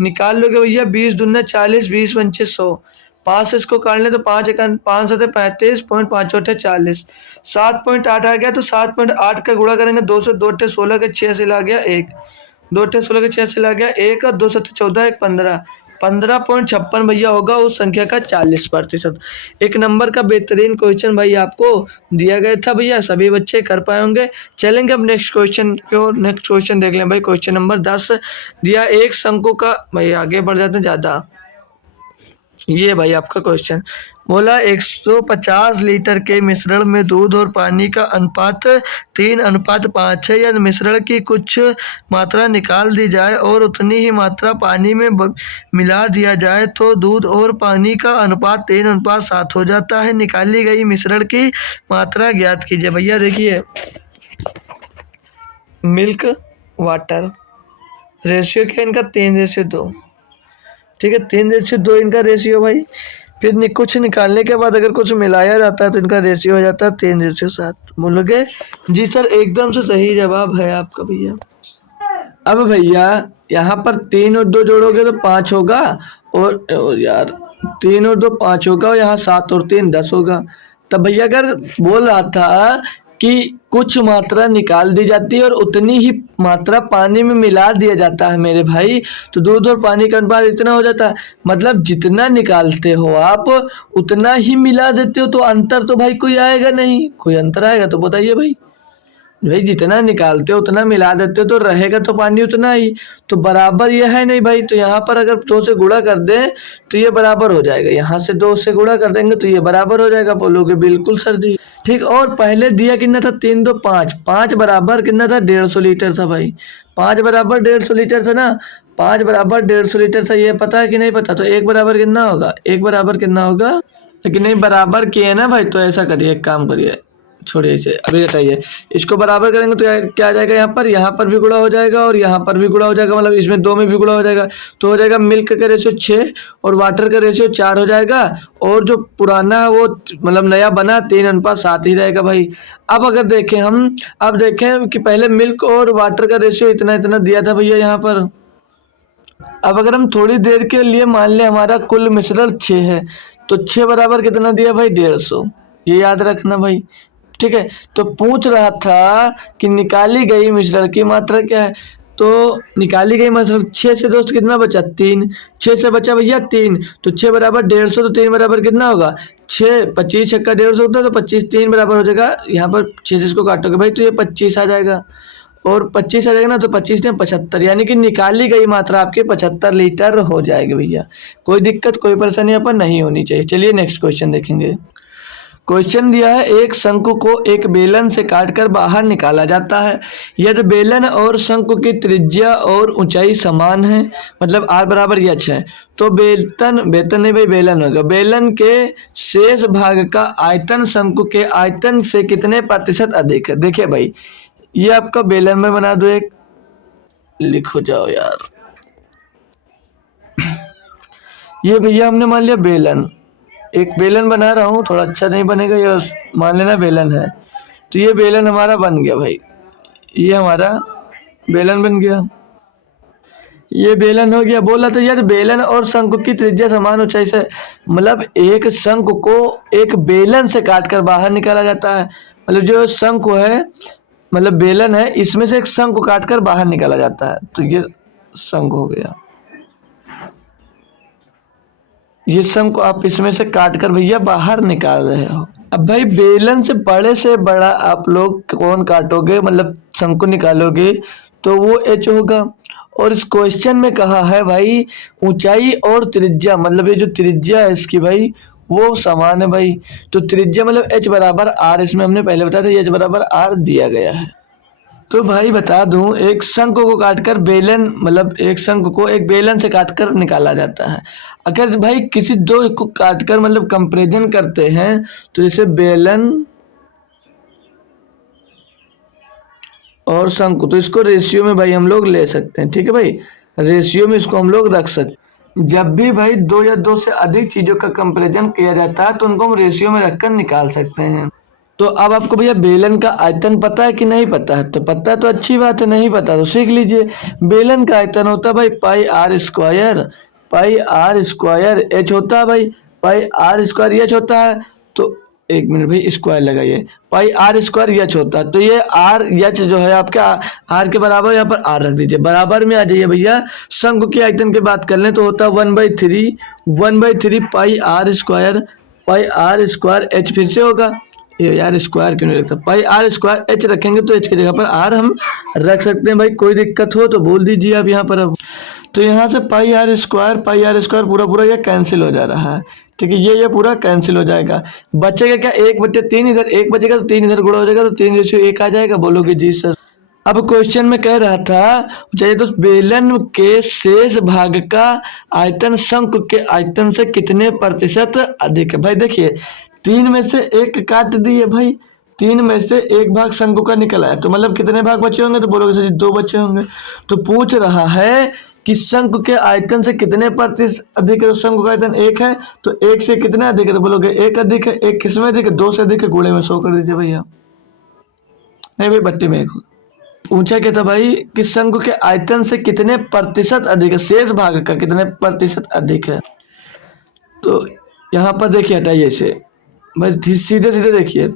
निकाल लोगे भैया, 20 दूना 40, 20 पंचे 100, 5 से इसको काट ले तो 5 7 35, 5 8 40, 7.8 आ गया, तो 7.8 का गुणा करेंगे 2 से, 2 अट्ठे 16 के 6 से ला गया 1, 2 अट्ठे 16 के 6 से ला गया 1, और 2 सत्ते 14, 1 15, 15.56 भैया होगा उस संख्या का 40%। एक नंबर का बेहतरीन क्वेश्चन भाई आपको दिया गया था भैया, सभी बच्चे कर पाए होंगे। चलेंगे अब नेक्स्ट क्वेश्चन को, नेक्स्ट क्वेश्चन देख लें भाई, क्वेश्चन नंबर 10 दिया, एक शंकु का, भाई आगे बढ़ जाते हैं ज़्यादा। ये भाई आपका क्वेश्चन बोला 150 लीटर के मिश्रण में दूध और पानी का अनुपात 3:5 है, या मिश्रण की कुछ मात्रा निकाल दी जाए और उतनी ही मात्रा पानी में मिला दिया जाए तो दूध और पानी का अनुपात 3:7 हो जाता है। निकाली गई मिश्रण की मात्रा ज्ञात कीजिए। भैया देखिए, मिल्क वाटर रेशियो क्या इनका, 3:2, ठीक है, 3:2 इनका रेशियो भाई। फिर कुछ निकालने के बाद अगर कुछ मिलाया जाता है तो इनका रेशियो हो जाता है 3:7। बोलोगे जी सर एकदम से सही जवाब है आपका भैया। अब भैया यहाँ पर 3 और 2 जोड़ोगे तो 5 होगा, और यार 3 और 2 5 होगा, और यहाँ 7 और 3 10 होगा। तब भैया अगर बोल रहा था कि कुछ मात्रा निकाल दी जाती है और उतनी ही मात्रा पानी में मिला दिया जाता है मेरे भाई, तो दूध और पानी का अनुपात इतना हो जाता है, मतलब जितना निकालते हो आप उतना ही मिला देते हो, तो अंतर तो भाई कोई आएगा नहीं, कोई अंतर आएगा तो बताइए भाई। भाई जितना निकालते हो उतना मिला देते हो तो रहेगा तो पानी उतना ही, तो बराबर ये है नहीं भाई। तो यहाँ पर अगर 2 से गुणा कर दें तो ये बराबर हो जाएगा, यहाँ से 2 से गुणा कर देंगे तो ये बराबर हो जाएगा। बोलोगे बिल्कुल सर जी, ठीक। और पहले दिया कितना था, 3 2 5, 5 बराबर कितना था, 150 लीटर था भाई, 5 बराबर 150 लीटर था ना, 5 बराबर 150 लीटर था, ये पता है कि नहीं पता। तो 1 बराबर कितना होगा, 1 बराबर कितना होगा, लेकिन नहीं बराबर किए ना भाई, तो ऐसा करिए, एक काम करिए, छोड़िए इसे अभी हटाइए, इसको बराबर करेंगे तो क्या आ जाएगा, यहाँ पर भी गुणा हो जाएगा और यहाँ पर भी गुणा हो जाएगा, मतलब इसमें 2 में भी गुणा हो जाएगा, तो हो जाएगा मिल्क का रेशियो 6 और वाटर का रेशियो 4 हो जाएगा, और जो पुराना है वो मतलब नया बना 3:7 ही रहेगा भाई। अब अगर देखें हम, अब देखें कि पहले मिल्क और वाटर का रेशियो इतना इतना दिया था भैया यहाँ पर। अब अगर हम थोड़ी देर के लिए मान लें हमारा कुल मिश्रण 6 है, तो 6 बराबर कितना दिया भाई, 150, ये याद रखना भाई, ठीक है। तो पूछ रहा था कि निकाली गई मिश्रण की मात्रा क्या है, तो निकाली गई मात्रा 6 से दोस्त कितना बचा, 3, 6 से बचा भैया 3, तो 6 बराबर 150, तो 3 बराबर कितना होगा, 6, 25 छक्का 150 होता है, तो 25 3 बराबर हो जाएगा, यहाँ पर 6 से इसको काटोगे भाई तो ये 25 आ जाएगा, और 25 आ जाएगा ना, तो 25 ने 75, यानी कि निकाली गई मात्रा आपके 75 लीटर हो जाएगी भैया। कोई दिक्कत कोई परेशानी यहाँ पर नहीं होनी चाहिए। चलिए नेक्स्ट क्वेश्चन देखेंगे। क्वेश्चन दिया है, एक शंकु को एक बेलन से काटकर बाहर निकाला जाता है, यदि बेलन और शंकु की त्रिज्या और ऊंचाई समान है, मतलब r बराबर h है, तो बेलन नहीं भाई, बेलन होगा, बेलन के शेष भाग का आयतन शंकु के आयतन से कितने प्रतिशत अधिक है। देखिए भाई, ये आपका बेलन में बना दो, एक लिखो जाओ यार, ये भैया हमने मान लिया बेलन, एक बेलन बना रहा हूँ, थोड़ा अच्छा नहीं बनेगा ये, मान लेना बेलन है। तो ये बेलन हमारा बन गया भाई, ये हमारा बेलन बन गया, ये बेलन हो गया। बोला तो यार बेलन और शंकु की त्रिज्या समान ऊंचाई से, मतलब एक शंकु को एक बेलन से काट कर बाहर निकाला जाता है, मतलब जो शंकु है, मतलब बेलन है, इसमें से एक शंकु काट कर बाहर निकाला जाता है, तो ये शंकु हो गया। ये शंकु आप इसमें से काट कर भैया बाहर निकाल रहे हो। अब भाई बेलन से बड़ा आप लोग कौन काटोगे, मतलब शंकु निकालोगे, तो वो एच होगा। और इस क्वेश्चन में कहा है भाई ऊंचाई और त्रिज्या, मतलब ये जो त्रिज्या है इसकी भाई वो समान है भाई। तो त्रिज्या मतलब एच बराबर आर, इसमें हमने पहले बताया था एच बराबर आर दिया गया है। तो भाई बता दूं, एक शंकु को काटकर बेलन, मतलब एक शंकु को एक बेलन से काटकर निकाला जाता है। अगर भाई किसी दो को काटकर मतलब कंपैरिजन करते हैं, तो जैसे बेलन और शंकु, तो इसको रेशियो में भाई हम लोग ले सकते हैं, ठीक है भाई, रेशियो में इसको हम लोग रख सकते हैं। जब भी भाई दो या दो से अधिक चीजों का कंपैरिजन किया जाता है तो उनको हम रेशियो में रखकर निकाल सकते हैं। तो अब आपको भैया बेलन का आयतन पता है कि नहीं पता है? तो पता है तो अच्छी बात है, नहीं पता तो सीख लीजिए। बेलन का आयतन होता है भाई pi r square, pi r square h होता है भाई, पाई आर स्क्वायर एच होता है। तो एक मिनट भाई स्क्वायर लगाइए, पाई आर स्क्वायर एच होता है, तो ये आर एच जो है आपका आर के बराबर, यहाँ पर आर रख दीजिए, बराबर में आ जाइए भैया। शंकु के आयतन की बात कर लें तो होता है 1/3 pi r square, pi r square h फिर से होगा, ये यार स्क्वायर क्यों नहीं रखता, पाई आर स्क्वायर एच रखेंगे तो एच की जगह पर आर हम रख सकते हैं भाई। कोई दिक्कत हो तो बोल दीजिए आप यहाँ पर। अब तो यहाँ से पाई आर स्क्वायर पूरा पूरा ये कैंसिल हो जा रहा है, ठीक है, ये पूरा कैंसिल हो जाएगा। बचेगा क्या, 1/3, इधर 1 बचेगा तो 3 इधर गुणा हो जाएगा, तो 3:1 आ जाएगा। बोलोगे जी सर। अब क्वेश्चन में कह रहा था चाहिए तो बेलन के शेष भाग का आयतन शंकु के आयतन से कितने प्रतिशत अधिक है। भाई देखिए 3 में से 1 काट दिए भाई, 3 में से 1 भाग शंकु का निकला है, तो मतलब कितने भाग बचे होंगे, तो बोलोगे सर 2 बचे होंगे। तो पूछ रहा है कि शंकु के आयतन से कितने प्रतिशत अधिक है, तो शंकु का आयतन 1 है, तो 1 से कितना अधिक है, तो बोलोगे 1 अधिक है। 1 किसमें अधिक है, 2 से अधिक है, गुणे में 100 कर दीजिए भैया। नहीं भाई बट्टी में 1 पूछा क्या था भाई कि शंकु के आयतन से कितने प्रतिशत अधिक है, शेष भाग का कितने प्रतिशत अधिक है। तो यहाँ पर देखिए हटाइए इसे भाई, सीधे सीधे देखिए,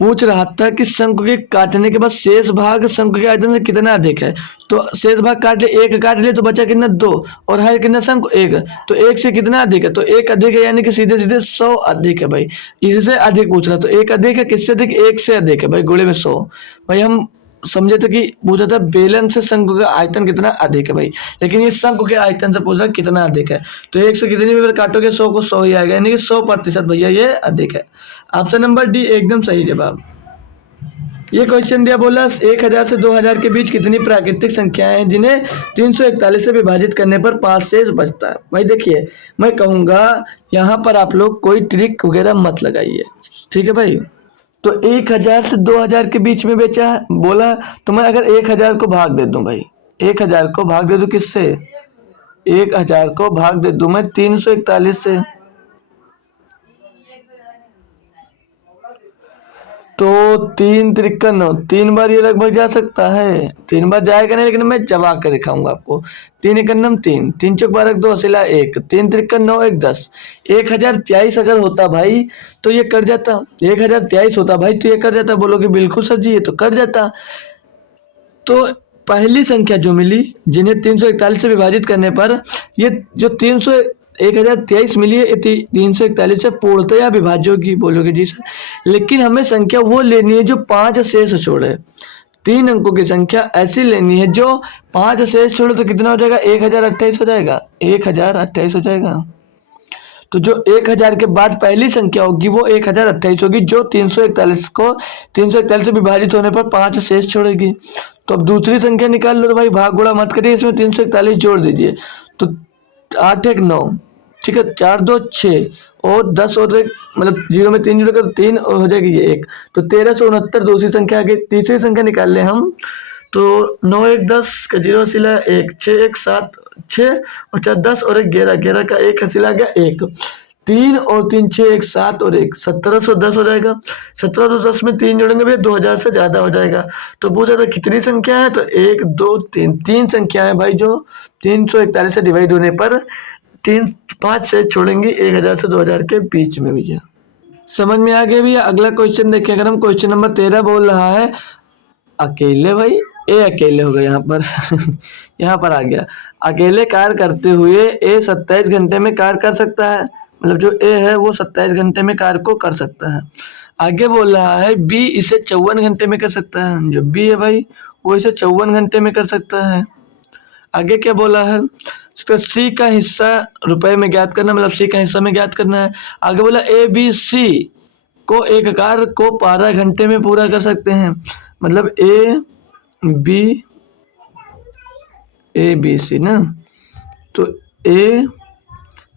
पूछ रहा था कि शंकु के काटने के बाद शेष भाग शंकु के आयतन से कितना अधिक है। तो शेष भाग काट लिया, 1 काट लिया तो बचा कितना 2, और है कितना शंकु 1, तो 1 से कितना अधिक है, तो 1 अधिक है, यानी कि सीधे सीधे 100 अधिक है भाई। इससे अधिक पूछ रहा, तो 1 अधिक है, किससे अधिक, 1 से अधिक है भाई, गुणे में 100। भाई हम समझे थे कि पूछा था बेलन से शंकु का आयतन कितना अधिक है भाई, लेकिन ये शंकु के आयतन से पूछ रहा कितना अधिक है। तो 1 से कितनी बार काटोगे, 100 को 100 ही आएगा, यानी कि 100% भैया ये अधिक है। ऑप्शन नंबर डी एकदम सही जवाब। ये क्वेश्चन दिया, बोला 1000 से 2000 के बीच कितनी प्राकृतिक संख्याएं हैं जिन्हें 341 से विभाजित करने पर 5 शेष बचता है। भाई देखिए मैं कहूंगा यहाँ पर आप लोग कोई ट्रिक वगैरह मत लगाइए, ठीक है भाई। तो 1000 से 2000 के बीच में बेचा है बोला, तो मैं अगर 1000 को भाग दे दूं भाई, 1000 को भाग दे दूं किससे, 1000 को भाग दे दूं मैं 341 से, तो 3 बार ये लगभग जा सकता है, 3 बार जाएगा नहीं, लेकिन मैं जमा कर दिखाऊंगा आपको। 3×3, 3×4 2 = 1, 3×3 9 1 10, 1023 अगर होता भाई तो ये कर जाता, 1023 होता भाई तो ये कर जाता। बोलोगे बिल्कुल सर जी ये तो कर जाता। तो पहली संख्या जो मिली जिन्हें 341 से विभाजित करने पर ये जो 1023 मिली है, 341 से पूर्णतया विभाज्य होगी। बोलोगे जी सर, लेकिन हमें संख्या वो लेनी है जो 5 शेष छोड़े, 3 अंकों की संख्या ऐसी लेनी है जो 5 शेष छोड़े, तो कितना हो जाएगा, 1028 हो जाएगा, 1028 हो जाएगा। तो जो 1000 के बाद पहली संख्या होगी वो 1028 होगी, जो 341 को 341 से विभाजित होने पर 5 शेष छोड़ेगी। तो अब दूसरी संख्या निकाल लो, तो भाई भाग गुणा मत करिए, इसमें 341 जोड़ दीजिए, तो 8 1 9, ठीक है, 4 2 6 और 10 और 1, मतलब 0 में 3 जोड़ेगा तो 3 हो जाएगी ये 1, तो 1369 दूसरी संख्या आ गई। तीसरी संख्या निकाल लें हम, तो 9 1 10 का 0 हसीला 1, 6 1 7 6 और 4 10 और 1 11, 11 का 1 हसीला आ गया 1, 3 और 3 6 1 7 और 1 1710 हो जाएगा। 1710 में 3 जोड़ेंगे भैया 2000 से ज़्यादा हो जाएगा। तो पूछा था कितनी संख्या है, तो 1 2 3 3 संख्या है भाई, जो 341 से डिवाइड होने पर 3 5 से छोड़ेंगे 1000 से 2000 के बीच में भैया। समझ में आ गया भैया। अगला क्वेश्चन देखें, अगर हम क्वेश्चन नंबर 13 बोल रहा है अकेले, भाई ए अकेले हो गए यहाँ पर यहाँ पर आ गया अकेले कार्य करते हुए ए 27 घंटे में कार्य कर सकता है, मतलब जो ए है वो 27 घंटे में कार्य को कर सकता है। आगे बोल रहा है बी इसे 54 घंटे में कर सकता है, जो बी है भाई वो इसे 54 घंटे में कर सकता है। आगे क्या बोला है, इसका सी का हिस्सा रुपए में ज्ञात करना, मतलब सी का हिस्सा में ज्ञात करना है। आगे बोला ए बी सी को एक कार्य को 12 घंटे में पूरा कर सकते हैं, मतलब ए बी सी ना, तो ए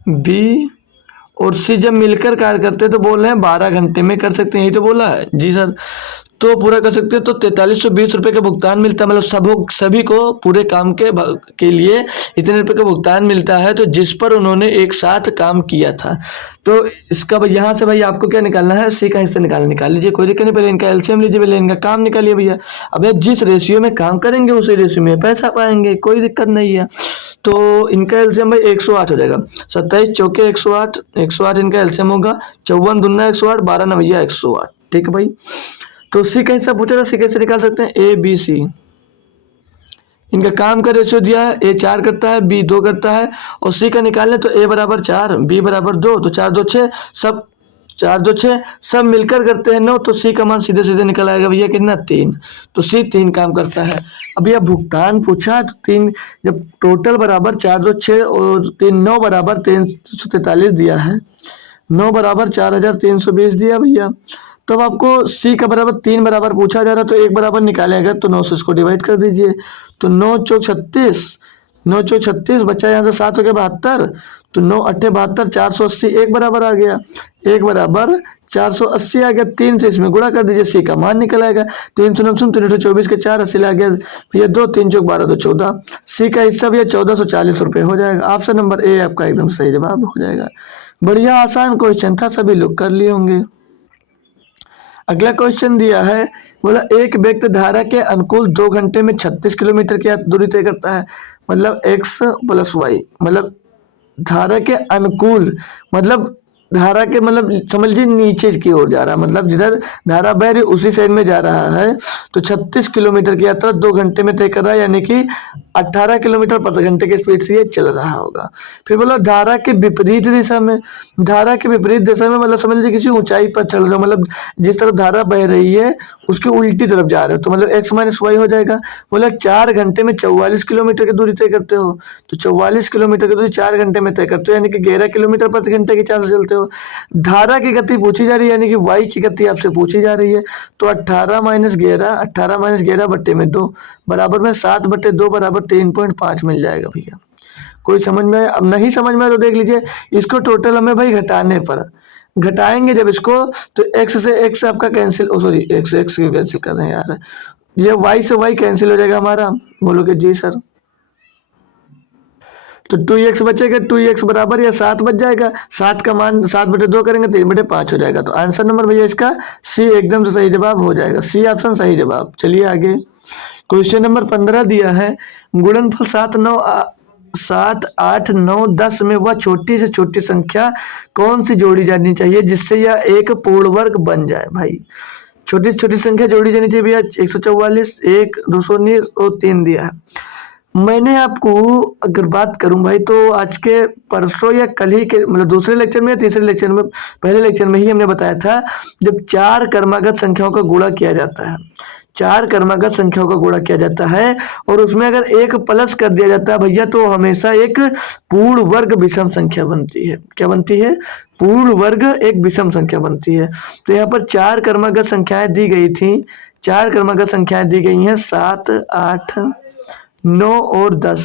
बी और सी जब मिलकर कार्य करते हैं तो बोल रहे हैं 12 घंटे में कर सकते हैं, यही तो बोला है जी सर। तो पूरा कर सकते हैं तो 4320 रुपये का भुगतान मिलता है, मतलब सभी को पूरे काम के लिए इतने रुपए का भुगतान मिलता है, तो जिस पर उन्होंने एक साथ काम किया था। तो इसका भाई यहाँ से भाई आपको क्या निकालना है, सी का हिस्सा निकाल लीजिए, कोई दिक्कत नहीं। पहले इनका एलसीएम लीजिए, पहले इनका काम निकालिए भैया। अब यार जिस रेशियो में काम करेंगे उसी रेशियो में पैसा पाएंगे, कोई दिक्कत नहीं है। तो इनका एलसीएम भाई 108 हो जाएगा, 27 चौके 108, 108 इनका एलसीएम होगा, 54 दूना 108, 12 ना भैया 108, ठीक है भाई। तो सी का हिस्सा पूछा था, सी कैसे निकाल सकते हैं, ए बी सी इनका काम का रेशियो दिया है, ए 4 करता है, बी 2 करता है, और सी का निकालें तो ए बराबर 4, बी बराबर 2, तो 4 2 6, सब 4 2 6 सब मिलकर करते हैं 9, तो सी का मान सीधे सीधे निकल आएगा भैया कितना 3, तो सी 3 काम करता है। अब यह भुगतान पूछा तो 3 जब टोटल बराबर 4 2 6 और 3 9 बराबर 343 दिया है, 9 बराबर 4320 दिया भैया। तो अब आपको सी का बराबर 3 बराबर पूछा जा रहा है, तो 1 बराबर निकालेगा तो 9 से इसको डिवाइड कर दीजिए, तो 9 चौक 36, 9 चौक 36 बच्चा यहाँ से 7 हो गया 72, तो 9 अट्ठे 72, 480 1 बराबर आ गया, 1 बराबर 480 आ गया, 3 से इसमें गुणा कर दीजिए, सी का मान निकल आएगा। 3 सुन 24 के 4 अस्सी आ गया भैया 2, 3 चौक 12 तो 14, सी का हिस्सा भैया 1440 रुपये हो जाएगा। ऑप्शन नंबर ए आपका एकदम सही जवाब हो जाएगा। बढ़िया आसान क्वेश्चन था, सभी लोग कर लिए होंगे। अगला क्वेश्चन दिया है, बोला एक व्यक्ति धारा के अनुकूल 2 घंटे में 36 किलोमीटर की दूरी तय करता है, मतलब x प्लस वाई, मतलब धारा के अनुकूल मतलब धारा के मतलब समझ लीजिए नीचे की ओर जा रहा है, मतलब जिधर धारा बह रही उसी साइड में जा रहा है, तो 36 किलोमीटर की यात्रा 2 घंटे में तय कर रहा है, यानी कि 18 किलोमीटर प्रति घंटे की स्पीड से ये चल रहा होगा। फिर बोला धारा के विपरीत दिशा में, धारा के विपरीत दिशा में मतलब समझ लीजिए किसी ऊंचाई पर चल रहा है, मतलब जिस तरफ धारा बह रही है उसकी उल्टी तरफ जा रहे हो, तो मतलब x माइनस वाई हो जाएगा। बोला 4 घंटे में 44 किलोमीटर की दूरी तय करते हो, तो 44 किलोमीटर की दूरी 4 घंटे में तय करते हो, यानी कि 11 किलोमीटर प्रति घंटे की चाल से चलते हो। धारा की गति पूछी जा रही है, यानी कि वाई की गति आपसे पूछी जा रही है, तो 18 माइनस 11 बट्टे में 2 बराबर में 7 बट्टे 2 बराबर 3.5 मिल जाएगा भैया। कोई समझ में आया? अब नहीं समझ में आया तो देख लीजिए, इसको टोटल हमें भाई घटाने पर घटाएंगे जब इसको, तो x से x आपका कैंसिल, सॉरी x से x कैंसिल कर रहे हैं यार, ये y से y कैंसिल हो जाएगा हमारा, बोलोगे जी सर। तो 2x बचेगा, 2x बराबर या 7 बच जाएगा, 7 का मान 7 बटे 2 करेंगे 3 बटे 5 हो जाएगा, तो आंसर नंबर भैया इसका सी एकदम से सही जवाब हो जाएगा, सी ऑप्शन सही जवाब। चलिए आगे क्वेश्चन नंबर 15 दिया है, गुणनफल 7 8 9 10 में वह छोटी से छोटी संख्या कौन सी जोड़ी जानी चाहिए जिससे यह एक पूर्ण वर्ग बन जाए। भाई छोटी से छोटी संख्या जोड़ी जानी चाहिए भैया, 144 1 219 और 3 दिया है। मैंने आपको अगर बात करूं भाई, तो आज के परसों या कल ही के मतलब दूसरे लेक्चर में या तीसरे लेक्चर में, पहले लेक्चर में ही हमने बताया था, जब 4 क्रमागत संख्याओं का गुणा किया जाता है, 4 क्रमागत संख्याओं का गुणा किया जाता है और उसमें अगर एक प्लस कर दिया जाता है भैया, तो हमेशा एक पूर्ण वर्ग विषम संख्या बनती है। क्या बनती है? पूर्ण वर्ग एक विषम संख्या बनती है। तो यहाँ पर 4 क्रमागत संख्याएं दी गई थी, 4 क्रमागत संख्याएं दी गई हैं 7 8 9 और 10।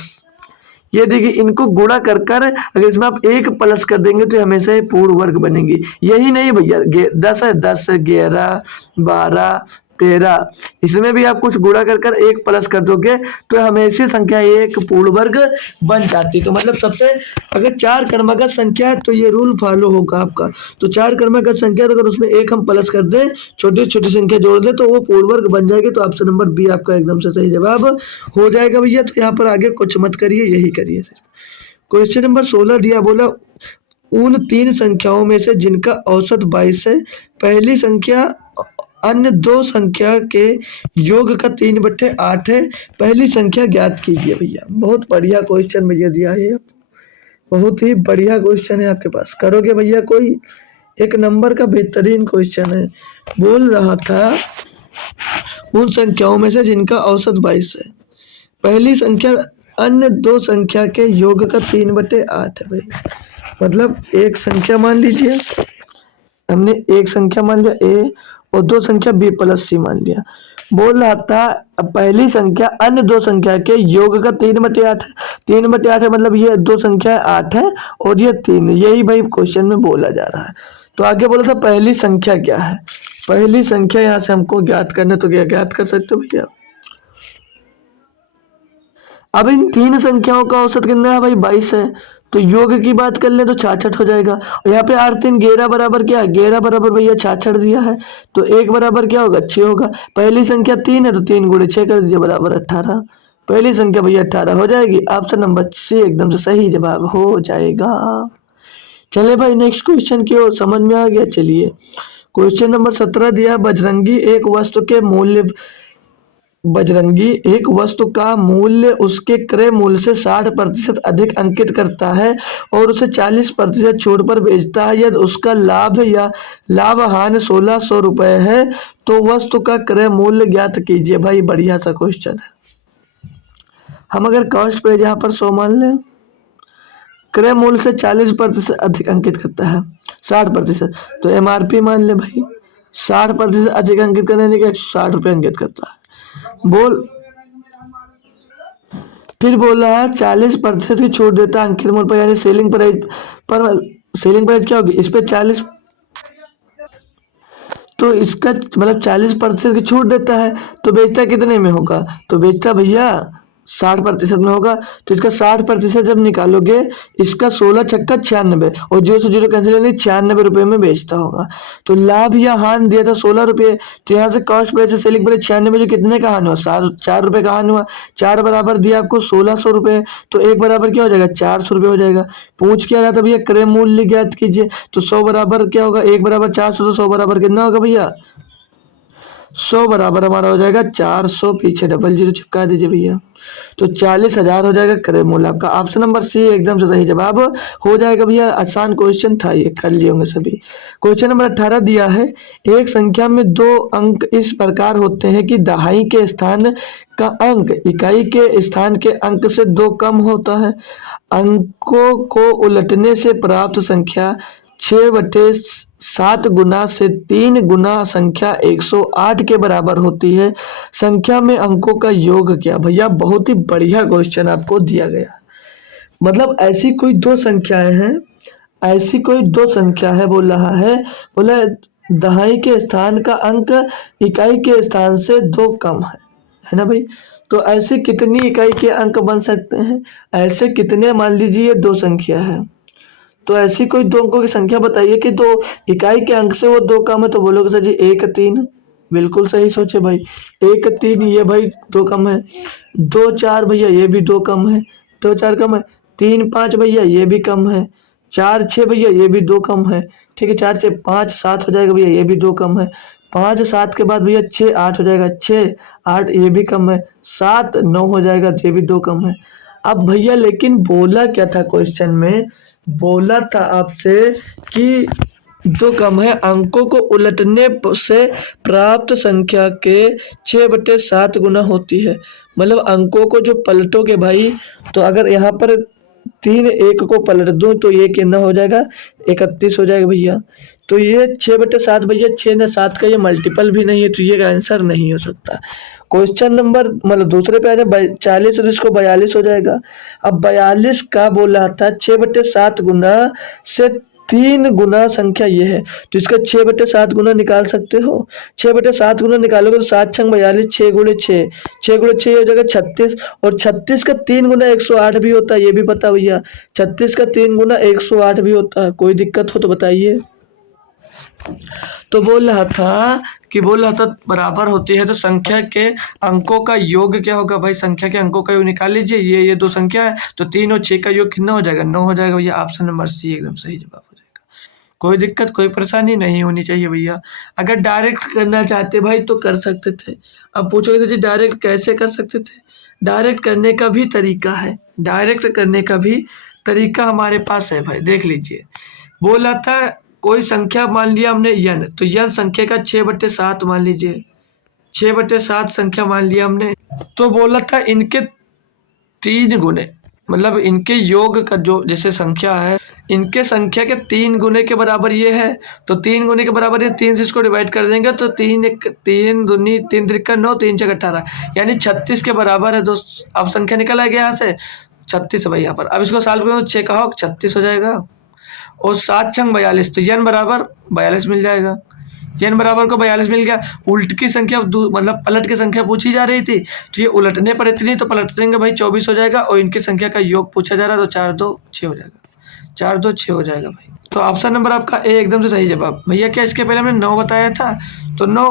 ये देखिए इनको गुणा कर कर अगर इसमें आप एक प्लस कर देंगे तो हमेशा ही पूर्ण वर्ग बनेगी। यही नहीं भैया 10 है, 10 11 12 13। इसमें भी आप कुछ गुणा कर कर एक प्लस कर दोगे तो हमेशा संख्या एक पूर्ण वर्ग बन जाती। तो मतलब सबसे अगर चार क्रमागत संख्या है तो ये रूल फॉलो होगा आपका। तो चार क्रमागत संख्या तो अगर उसमें एक हम प्लस कर दें, छोटी छोटी संख्या जोड़ दें तो वो पूर्ण वर्ग बन जाएगी। तो ऑप्शन नंबर बी आपका एकदम से सही जवाब हो जाएगा भैया। तो यहाँ पर आगे कुछ मत करिए, यही करिए। क्वेश्चन नंबर 16 दिया, बोला उन तीन संख्याओं में से जिनका औसत 22 है, पहली संख्या अन्य दो संख्या के योग का 3/8 है, पहली संख्या ज्ञात कीजिए। भैया बहुत बढ़िया क्वेश्चन भैया दिया है, बहुत ही बढ़िया क्वेश्चन है आपके पास। करोगे भैया कोई? एक नंबर का बेहतरीन क्वेश्चन है। बोल रहा था उन संख्याओं में से जिनका औसत 22 है, पहली संख्या अन्य दो संख्या के योग का 3/8 है। भाई मतलब एक संख्या मान लीजिए, हमने एक संख्या मान लिया ए और दो संख्या बी प्लस सी मान लिया। बोल रहा था अब पहली संख्या अन्य दो संख्या के योग का 3/8 है। 3/8 है मतलब ये दो संख्या 8 है और ये 3, यही भाई क्वेश्चन में बोला जा रहा है। तो आगे बोला था पहली संख्या क्या है। पहली संख्या यहाँ से हमको ज्ञात करना, तो क्या ज्ञात कर सकते हो भैया? अब इन तीन संख्याओं का औसत कितना है भाई? 22 है। तो योग की बात कर ले तो 66 हो जाएगा। और यहाँ पे 8 3 11 बराबर क्या है? 11 बराबर भैया 66 दिया है। तो एक बराबर क्या होगा? 6 होगा। पहली संख्या 3 है तो 3 गुणे 6 कर दीजिए बराबर 18। पहली संख्या भैया 18 हो जाएगी। ऑप्शन नंबर सी एकदम से सही जवाब हो जाएगा। चले भाई नेक्स्ट क्वेश्चन की ओर, समझ में आ गया? चलिए क्वेश्चन नंबर 17 दिया, बजरंगी एक वस्तु का मूल्य उसके क्रय मूल्य से 60% अधिक अंकित करता है और उसे 40% छूट पर बेचता है। यदि उसका लाभ या लाभ हानि 1600 रुपये है तो वस्तु का क्रय मूल्य ज्ञात कीजिए। भाई बढ़िया सा क्वेश्चन है। हम अगर कॉस्ट पे यहाँ पर 100 मान लें, क्रय मूल्य से 40% अधिक अंकित करता है 60%, तो MRP मान ले भाई 60% अधिक अंकित करने के 60 रुपये अंकित करता है। बोल फिर बोल रहा है 40% की छूट देता है अंकित मूल्य पर, यानी सेलिंग प्राइस पर। सेलिंग प्राइस क्या होगी? इस पे 40, तो इसका मतलब 40% की छूट देता है तो बेचता कितने में होगा? तो बेचता भैया 60% में होगा। तो इसका 60% जब निकालोगे, इसका 16 छक्का 96 और 0 से 0 कैंसिल, यानी 96 रुपये में बेचता होगा। तो लाभ या हानि दिया था 16 रुपये, तो यहाँ से कॉस्ट प्राइस से सेलिंग प्राइस 96 जो कितने का हानि हुआ? 4 रुपये का हानि हुआ। 4 बराबर दिया आपको 1600 रुपये, तो एक बराबर क्या हो जाएगा? 400 रुपये हो जाएगा। पूछ क्या रहा था भैया? क्रय मूल्य ज्ञात कीजिए। तो 100 बराबर क्या होगा? एक बराबर 400, तो 100 बराबर कितना होगा भैया? 100 बराबर हमारा हो जाएगा 400, पीछे डबल जीरो चिपका दीजिए भैया। तो 40,000 हो जाएगा क्रय मूल्य आपका। ऑप्शन नंबर सी एकदम से सही जवाब हो जाएगा भैया। आसान क्वेश्चन था ये, कर लिए होंगे सभी। क्वेश्चन नंबर 18 दिया है, एक संख्या में दो अंक इस प्रकार होते हैं कि दहाई के स्थान का अंक इकाई के स्थान के अंक से 2 कम होता है। अंकों को उलटने से प्राप्त संख्या 6/7 गुना से 3 गुना संख्या 108 के बराबर होती है। संख्या में अंकों का योग क्या? भैया बहुत ही बढ़िया क्वेश्चन आपको दिया गया। मतलब ऐसी कोई दो संख्याएं हैं, ऐसी कोई दो संख्या है, बोल रहा है, बोला दहाई के स्थान का अंक इकाई के स्थान से 2 कम है ना भाई? तो ऐसे कितनी इकाई के अंक बन सकते हैं? ऐसे कितने, मान लीजिए दो संख्या है, तो ऐसी कोई दो अंकों की संख्या बताइए कि दो इकाई के अंक से वो 2 कम है। तो बोलोगे सर जी 1 3, बिल्कुल सही सोचे भाई। 1 3 ये भाई 2 कम है। 2 4 भैया ये भी 2 कम है, 2 4 कम है। 3 5 भैया ये भी कम है। 4 6 भैया ये भी 2 कम है। ठीक है, 4 6 5 7 हो जाएगा भैया, ये भी 2 कम है। 5 7 के बाद भैया 6 8 हो जाएगा, 6 8 ये भी कम है। 7 9 हो जाएगा, तो ये भी 2 कम है। अब भैया लेकिन बोला क्या था क्वेश्चन में? बोला था आपसे कि 2 कम है, अंकों को उलटने से प्राप्त संख्या के 6/7 गुना होती है। मतलब अंकों को जो पलटोगे भाई, तो अगर यहाँ पर 3 1 को पलट दूं तो ये कितना हो जाएगा? 31 हो जाएगा भैया। तो ये 6/7 भैया, 6 ने 7 का ये मल्टीपल भी नहीं है, तो ये आंसर नहीं हो सकता। क्वेश्चन नंबर मतलब दूसरे पे आ जाए, 40 और इसको 42 हो जाएगा। अब 42 का बोला था 6/7 गुना से 3 गुना संख्या ये है, तो इसका 6/7 गुना निकाल सकते हो। 6/7 गुना निकालोगे तो 7 छंग 42, 6 गुणे 6, 6 गुणे 6 हो जाएगा 36, और 36 का 3 गुना 108 भी होता है, ये भी पता भैया। 36 का 3 गुना 108 भी होता है। कोई दिक्कत हो तो बताइए। तो बोल रहा था बराबर होती है तो संख्या के अंकों का योग क्या होगा भाई? संख्या के अंकों का योग निकाल लीजिए। ये दो संख्या है तो 3 और 6 का योग कितना हो जाएगा? 9 हो जाएगा भैया। ऑप्शन नंबर सी एकदम सही जवाब हो जाएगा। कोई दिक्कत कोई परेशानी नहीं होनी चाहिए भैया। अगर डायरेक्ट करना चाहते भाई तो कर सकते थे। अब पूछोगे तो जी डायरेक्ट कैसे कर सकते थे? डायरेक्ट करने का भी तरीका है, डायरेक्ट करने का भी तरीका हमारे पास है भाई, देख लीजिए। बोला था कोई संख्या मान लिया हमने यन, तो यन संख्या का 6/7 मान लीजिए, 6/7 संख्या मान लिया हमने। तो बोला था इनके 3 गुने, मतलब इनके योग का जो जैसे संख्या है, इनके संख्या के 3 गुने के बराबर ये है, तो 3 गुने के बराबर ये 3 से इसको डिवाइड कर देंगे तो 3 दूनी 3 त्रिका 9, 3 छक 18, यानी 36 के बराबर है दोस्त। अब संख्या निकल आएगी यहाँ से 36 है भाई यहाँ पर। अब इसको सॉल्व करो तो 6 का हो 36 हो जाएगा, और 7 छंग 42, तो यन बराबर 42 मिल जाएगा। यन बराबर को 42 मिल गया। उल्ट की संख्या मतलब पलट की संख्या पूछी जा रही थी, तो ये उलटने पर इतनी, तो पलट देंगे भाई 24 हो जाएगा, और इनकी संख्या का योग पूछा जा रहा है तो 4 2 6 हो जाएगा, 4 2 6 हो जाएगा भाई। तो ऑप्शन नंबर आपका ए एकदम से सही जवाब भैया। क्या इसके पहले हमने 9 बताया था, तो 9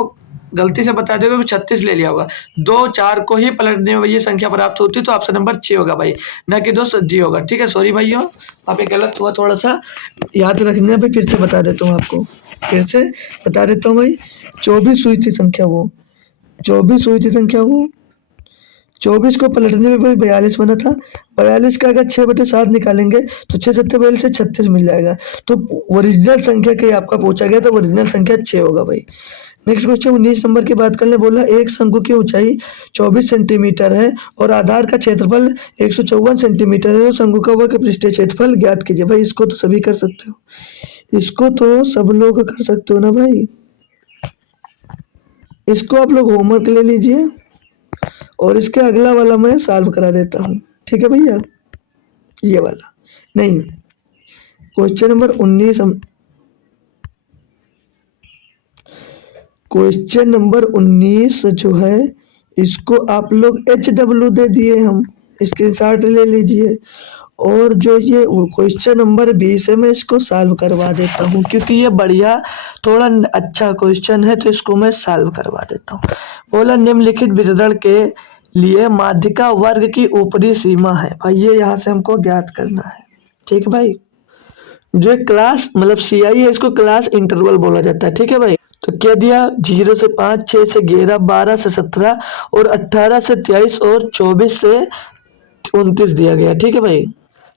गलती से बता दोगे 36 ले लिया होगा। 2 4 को ही पलटने में ये संख्या प्राप्त होती, तो ऑप्शन नंबर 6 होगा भाई, ना कि दोस्त डी होगा। ठीक है, सॉरी भाइयों, आप गलत हुआ थोड़ा सा, याद रखना भाई। फिर से बता देता हूँ आपको, फिर से बता देता हूँ भाई। 24 हुई थी संख्या वो, 24 हुई थी संख्या वो। 24 को पलटने में भाई 42 बना था। 42 का अगर 6/7 निकालेंगे तो 6 7 42 से 36 मिल जाएगा। तो ओरिजिनल संख्या के आपका पूछा गया, तो ओरिजिनल संख्या 6 होगा भाई। नेक्स्ट क्वेश्चन 19 नंबर की बात करने बोला, एक शंकु की ऊंचाई 24 सेंटीमीटर है और आधार का क्षेत्रफल 154 सेंटीमीटर है, तो शंकु का वक्र पृष्ठीय क्षेत्रफल ज्ञात कीजिए। भाई इसको तो सभी कर सकते हो, इसको तो सब लोग कर सकते हो ना भाई। इसको आप लोग होमवर्क ले लीजिए, और इसके अगला वाला मैं सॉल्व करा देता हूँ। ठीक है भैया, ये वाला नहीं, क्वेश्चन नंबर 19, क्वेश्चन नंबर 19 जो है इसको आप लोग HW दे दिए, हम स्क्रीनशॉट ले लीजिए। और जो ये क्वेश्चन नंबर 20 है, मैं इसको सॉल्व करवा देता हूँ, क्योंकि ये बढ़िया थोड़ा अच्छा क्वेश्चन है, तो इसको मैं सॉल्व करवा देता हूँ। बोला निम्नलिखित वितरण के लिए माध्यिका वर्ग की ऊपरी सीमा है भाई, ये यहाँ से हमको ज्ञात करना है। ठीक है भाई, जो क्लास मतलब CI है, इसको क्लास इंटरवल बोला जाता है। ठीक है भाई, तो क्या दिया 0 से 5, 6 से 11, 12 से 17, और 18 से 23, और 24 से 29 दिया गया। ठीक है भाई,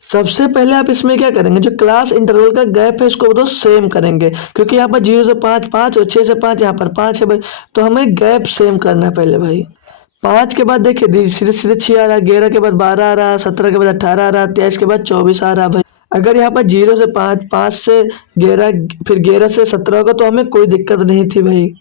सबसे पहले आप इसमें क्या करेंगे, जो क्लास इंटरवल का गैप है इसको दो सेम करेंगे, क्योंकि यहाँ पर 0 से 5 5 और 6 से 5 यहाँ पर 5 है भाई, तो हमें गैप सेम करना है पहले भाई। 5 के बाद देखिए सीधे सीधे 6 आ रहा है, 11 के बाद 12 आ रहा है, 17 के बाद 18 आ रहा है, 23 के बाद 24 आ रहा है भाई। अगर यहाँ पर 0 से 5, 5 से 11, फिर 11 से 17 होगा तो हमें कोई दिक्कत नहीं थी भाई।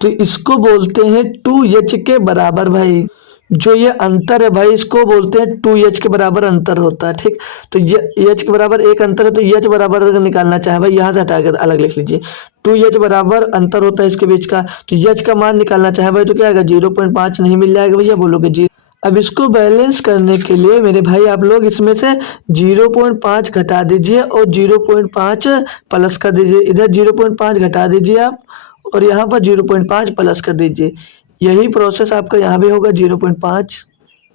तो इसको बोलते हैं 2h के बराबर भाई। जो ये अंतर है भाई, इसको बोलते हैं 2h के बराबर अंतर होता है। ठीक, तो ये h के बराबर एक अंतर है, तो h बराबर अगर निकालना चाहे भाई, यहाँ से हटाकर अलग लिख लीजिए। 2h बराबर अंतर होता है इसके बीच का, तो h का मान निकालना चाहे भाई तो क्या आएगा 0.5 नहीं मिल जाएगा भैया, बोलोगे जी। अब इसको बैलेंस करने के लिए मेरे भाई आप लोग इसमें से 0.5 घटा दीजिए और 0.5 प्लस कर दीजिए। इधर 0.5 घटा दीजिए आप, और यहाँ पर 0.5 प्लस कर दीजिए। यही प्रोसेस आपका यहाँ भी होगा, 0.5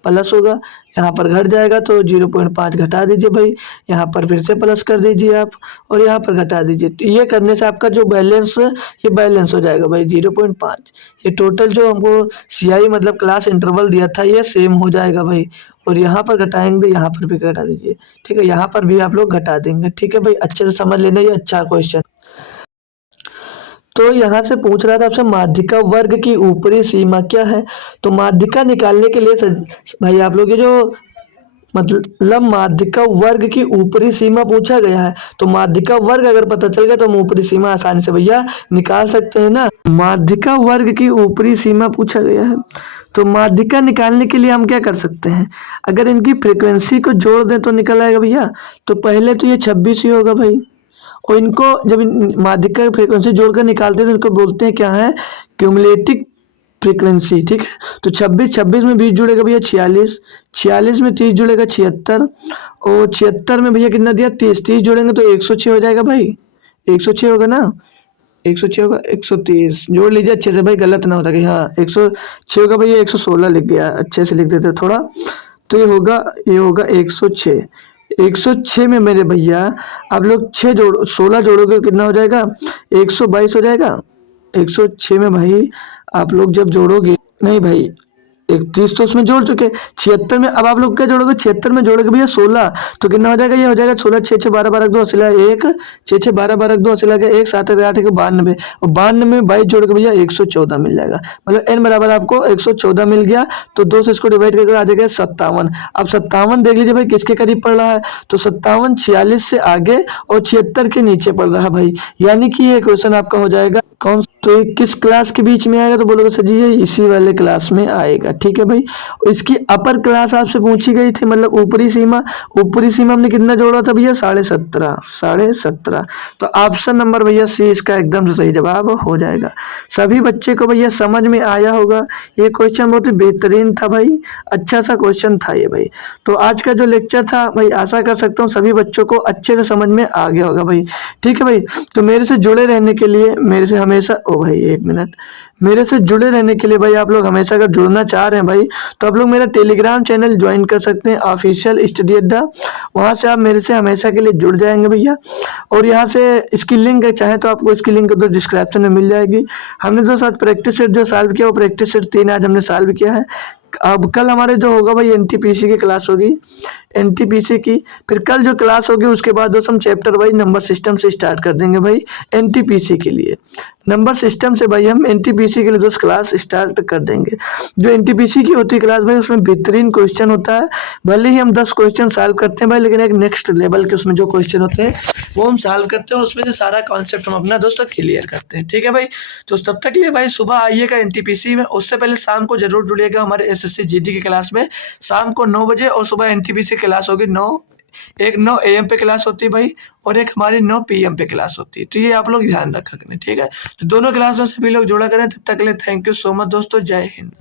प्लस होगा, यहाँ पर घट जाएगा तो 0.5 घटा दीजिए भाई, यहाँ पर फिर से प्लस कर दीजिए आप, और यहाँ पर घटा दीजिए। तो ये करने से आपका जो बैलेंस, ये बैलेंस हो जाएगा भाई 0.5। ये टोटल जो हमको CI मतलब क्लास इंटरवल दिया था, ये सेम हो जाएगा भाई। और यहाँ पर घटाएंगे, यहाँ पर भी घटा दीजिए। ठीक है, यहाँ पर भी आप लोग घटा देंगे। ठीक है भाई, अच्छे से समझ लेना, ये अच्छा क्वेश्चन। तो यहाँ से पूछ रहा था आपसे माध्यिका वर्ग की ऊपरी सीमा क्या है। तो माध्यिका निकालने के लिए भाई आप लोग ये जो मतलब माध्यिका वर्ग की ऊपरी सीमा पूछा गया है, तो माध्यिका वर्ग अगर पता चल गया तो हम ऊपरी सीमा आसानी से भैया निकाल सकते हैं ना। माध्यिका वर्ग की ऊपरी सीमा पूछा गया है, तो माध्यिका निकालने के लिए हम क्या कर सकते हैं, अगर इनकी फ्रीक्वेंसी को जोड़ दें तो निकल आएगा भैया। तो पहले तो ये 26 ही होगा भाई, और इनको जब माध्यिका की फ्रीक्वेंसी जोड़कर निकालते हैं तो इनको बोलते हैं क्या है, क्यूमुलेटिव फ्रीक्वेंसी। ठीक है, तो 26 26 में 20 जुड़ेगा भैया 46, 46 में 30 जुड़ेगा 76, और 76 में भैया कितना दिया 30, 30 जोड़ेंगे तो 106 हो जाएगा भाई, 106 होगा ना, 106 होगा, 130 जोड़ लीजिए अच्छे से भाई, गलत ना होता कि हाँ 106 होगा भैया, 116 लिख गया, अच्छे से लिख देते थोड़ा। तो ये होगा 106, 106 में मेरे भैया आप लोग 16 जोड़ोगे कितना हो जाएगा, 122 हो जाएगा। 106 में भाई आप लोग जब जोड़ोगे, नहीं भाई 31 तो उसमें जोड़ चुके, 76 में अब आप लोग क्या जोड़ोगे, 76 में जोड़ोगे भैया 16, तो कितना हो जाएगा, ये हो जाएगा 16 6 6 12 12 2 असिला 1, 6 6 12 12 2 असिला के 1 7 8 1 92, और 92 में 22 जोड़ के भैया 114 मिल जाएगा, मतलब n बराबर आपको 114 मिल गया। तो 2 से इसको डिवाइड करके आ जाएगा 57। अब 57 देख लीजिए भाई किसके करीब पड़ रहा है, तो 57 46 से आगे और 76 के नीचे पड़ रहा है भाई, यानी कि ये क्वेश्चन आपका हो जाएगा कौन, तो ये किस क्लास के बीच में आएगा, तो बोलोगे सर जी ये इसी वाले क्लास में आएगा। ठीक है भाई, और इसकी अपर क्लास आपसे पूछी गई थी, मतलब ऊपरी सीमा, ऊपरी सीमा हमने कितना जोड़ा था भैया 17.5, 17.5। तो ऑप्शन नंबर भैया सी इसका एकदम से सही जवाब हो जाएगा। सभी बच्चे को भैया समझ में आया होगा, ये क्वेश्चन बहुत ही बेहतरीन था भाई, अच्छा सा क्वेश्चन था ये भाई। तो आज का जो लेक्चर था भाई, आशा कर सकता हूँ सभी बच्चों को अच्छे से समझ में आ गया होगा भाई। ठीक है भाई, तो मेरे से जुड़े रहने के लिए, मेरे से हमेशा, ओ भाई एक मिनट, मेरे से जुड़े रहने के लिए भाई आप लोग हमेशा अगर जुड़ना चाह रहे हैं भाई, तो आप लोग मेरा टेलीग्राम चैनल ज्वाइन कर सकते हैं, ऑफिशियल स्टडी अड्डा, वहाँ से आप मेरे से हमेशा के लिए जुड़ जाएंगे भैया। और यहाँ से इसकी लिंक चाहे तो आपको इसकी लिंक तो डिस्क्रिप्शन में मिल जाएगी। हमने जो साथ प्रैक्टिस सेट जो सॉल्व किया वो प्रैक्टिस सेट 3 आज हमने सॉल्व किया है। अब कल हमारे जो होगा भाई एनटीपीसी की क्लास होगी, एनटीपीसी की, फिर कल जो क्लास होगी उसके बाद दोस्त हम चैप्टर वाइज नंबर सिस्टम से स्टार्ट कर देंगे भाई। एनटीपीसी के लिए नंबर सिस्टम से भाई हम एनटीपीसी के लिए दोस्त क्लास स्टार्ट कर देंगे। जो एनटीपीसी की होती है क्लास भाई, उसमें बेहतरीन क्वेश्चन होता है, भले ही हम 10 क्वेश्चन सॉल्व करते हैं भाई, लेकिन एक नेक्स्ट लेवल के उसमें जो क्वेश्चन होते हैं वो हम सॉल्व करते हैं, उसमें से सारा कॉन्सेप्ट हम अपना दोस्तों क्लियर करते हैं। ठीक है भाई, तो तब तक के लिए भाई सुबह आइएगा एनटीपीसी में, उससे पहले शाम को जरूर जुड़िएगा हमारे एसएससी जीडी की क्लास में, शाम को 9 बजे, और सुबह एनटीपीसी क्लास होगी 9 AM पे क्लास होती है भाई, और एक हमारी 9 PM पे क्लास होती है। तो ये आप लोग ध्यान रखा करें। ठीक है, तो दोनों क्लास में सभी लोग जोड़ा करें। तब तक के लिए थैंक यू सो मच दोस्तों, जय हिंद।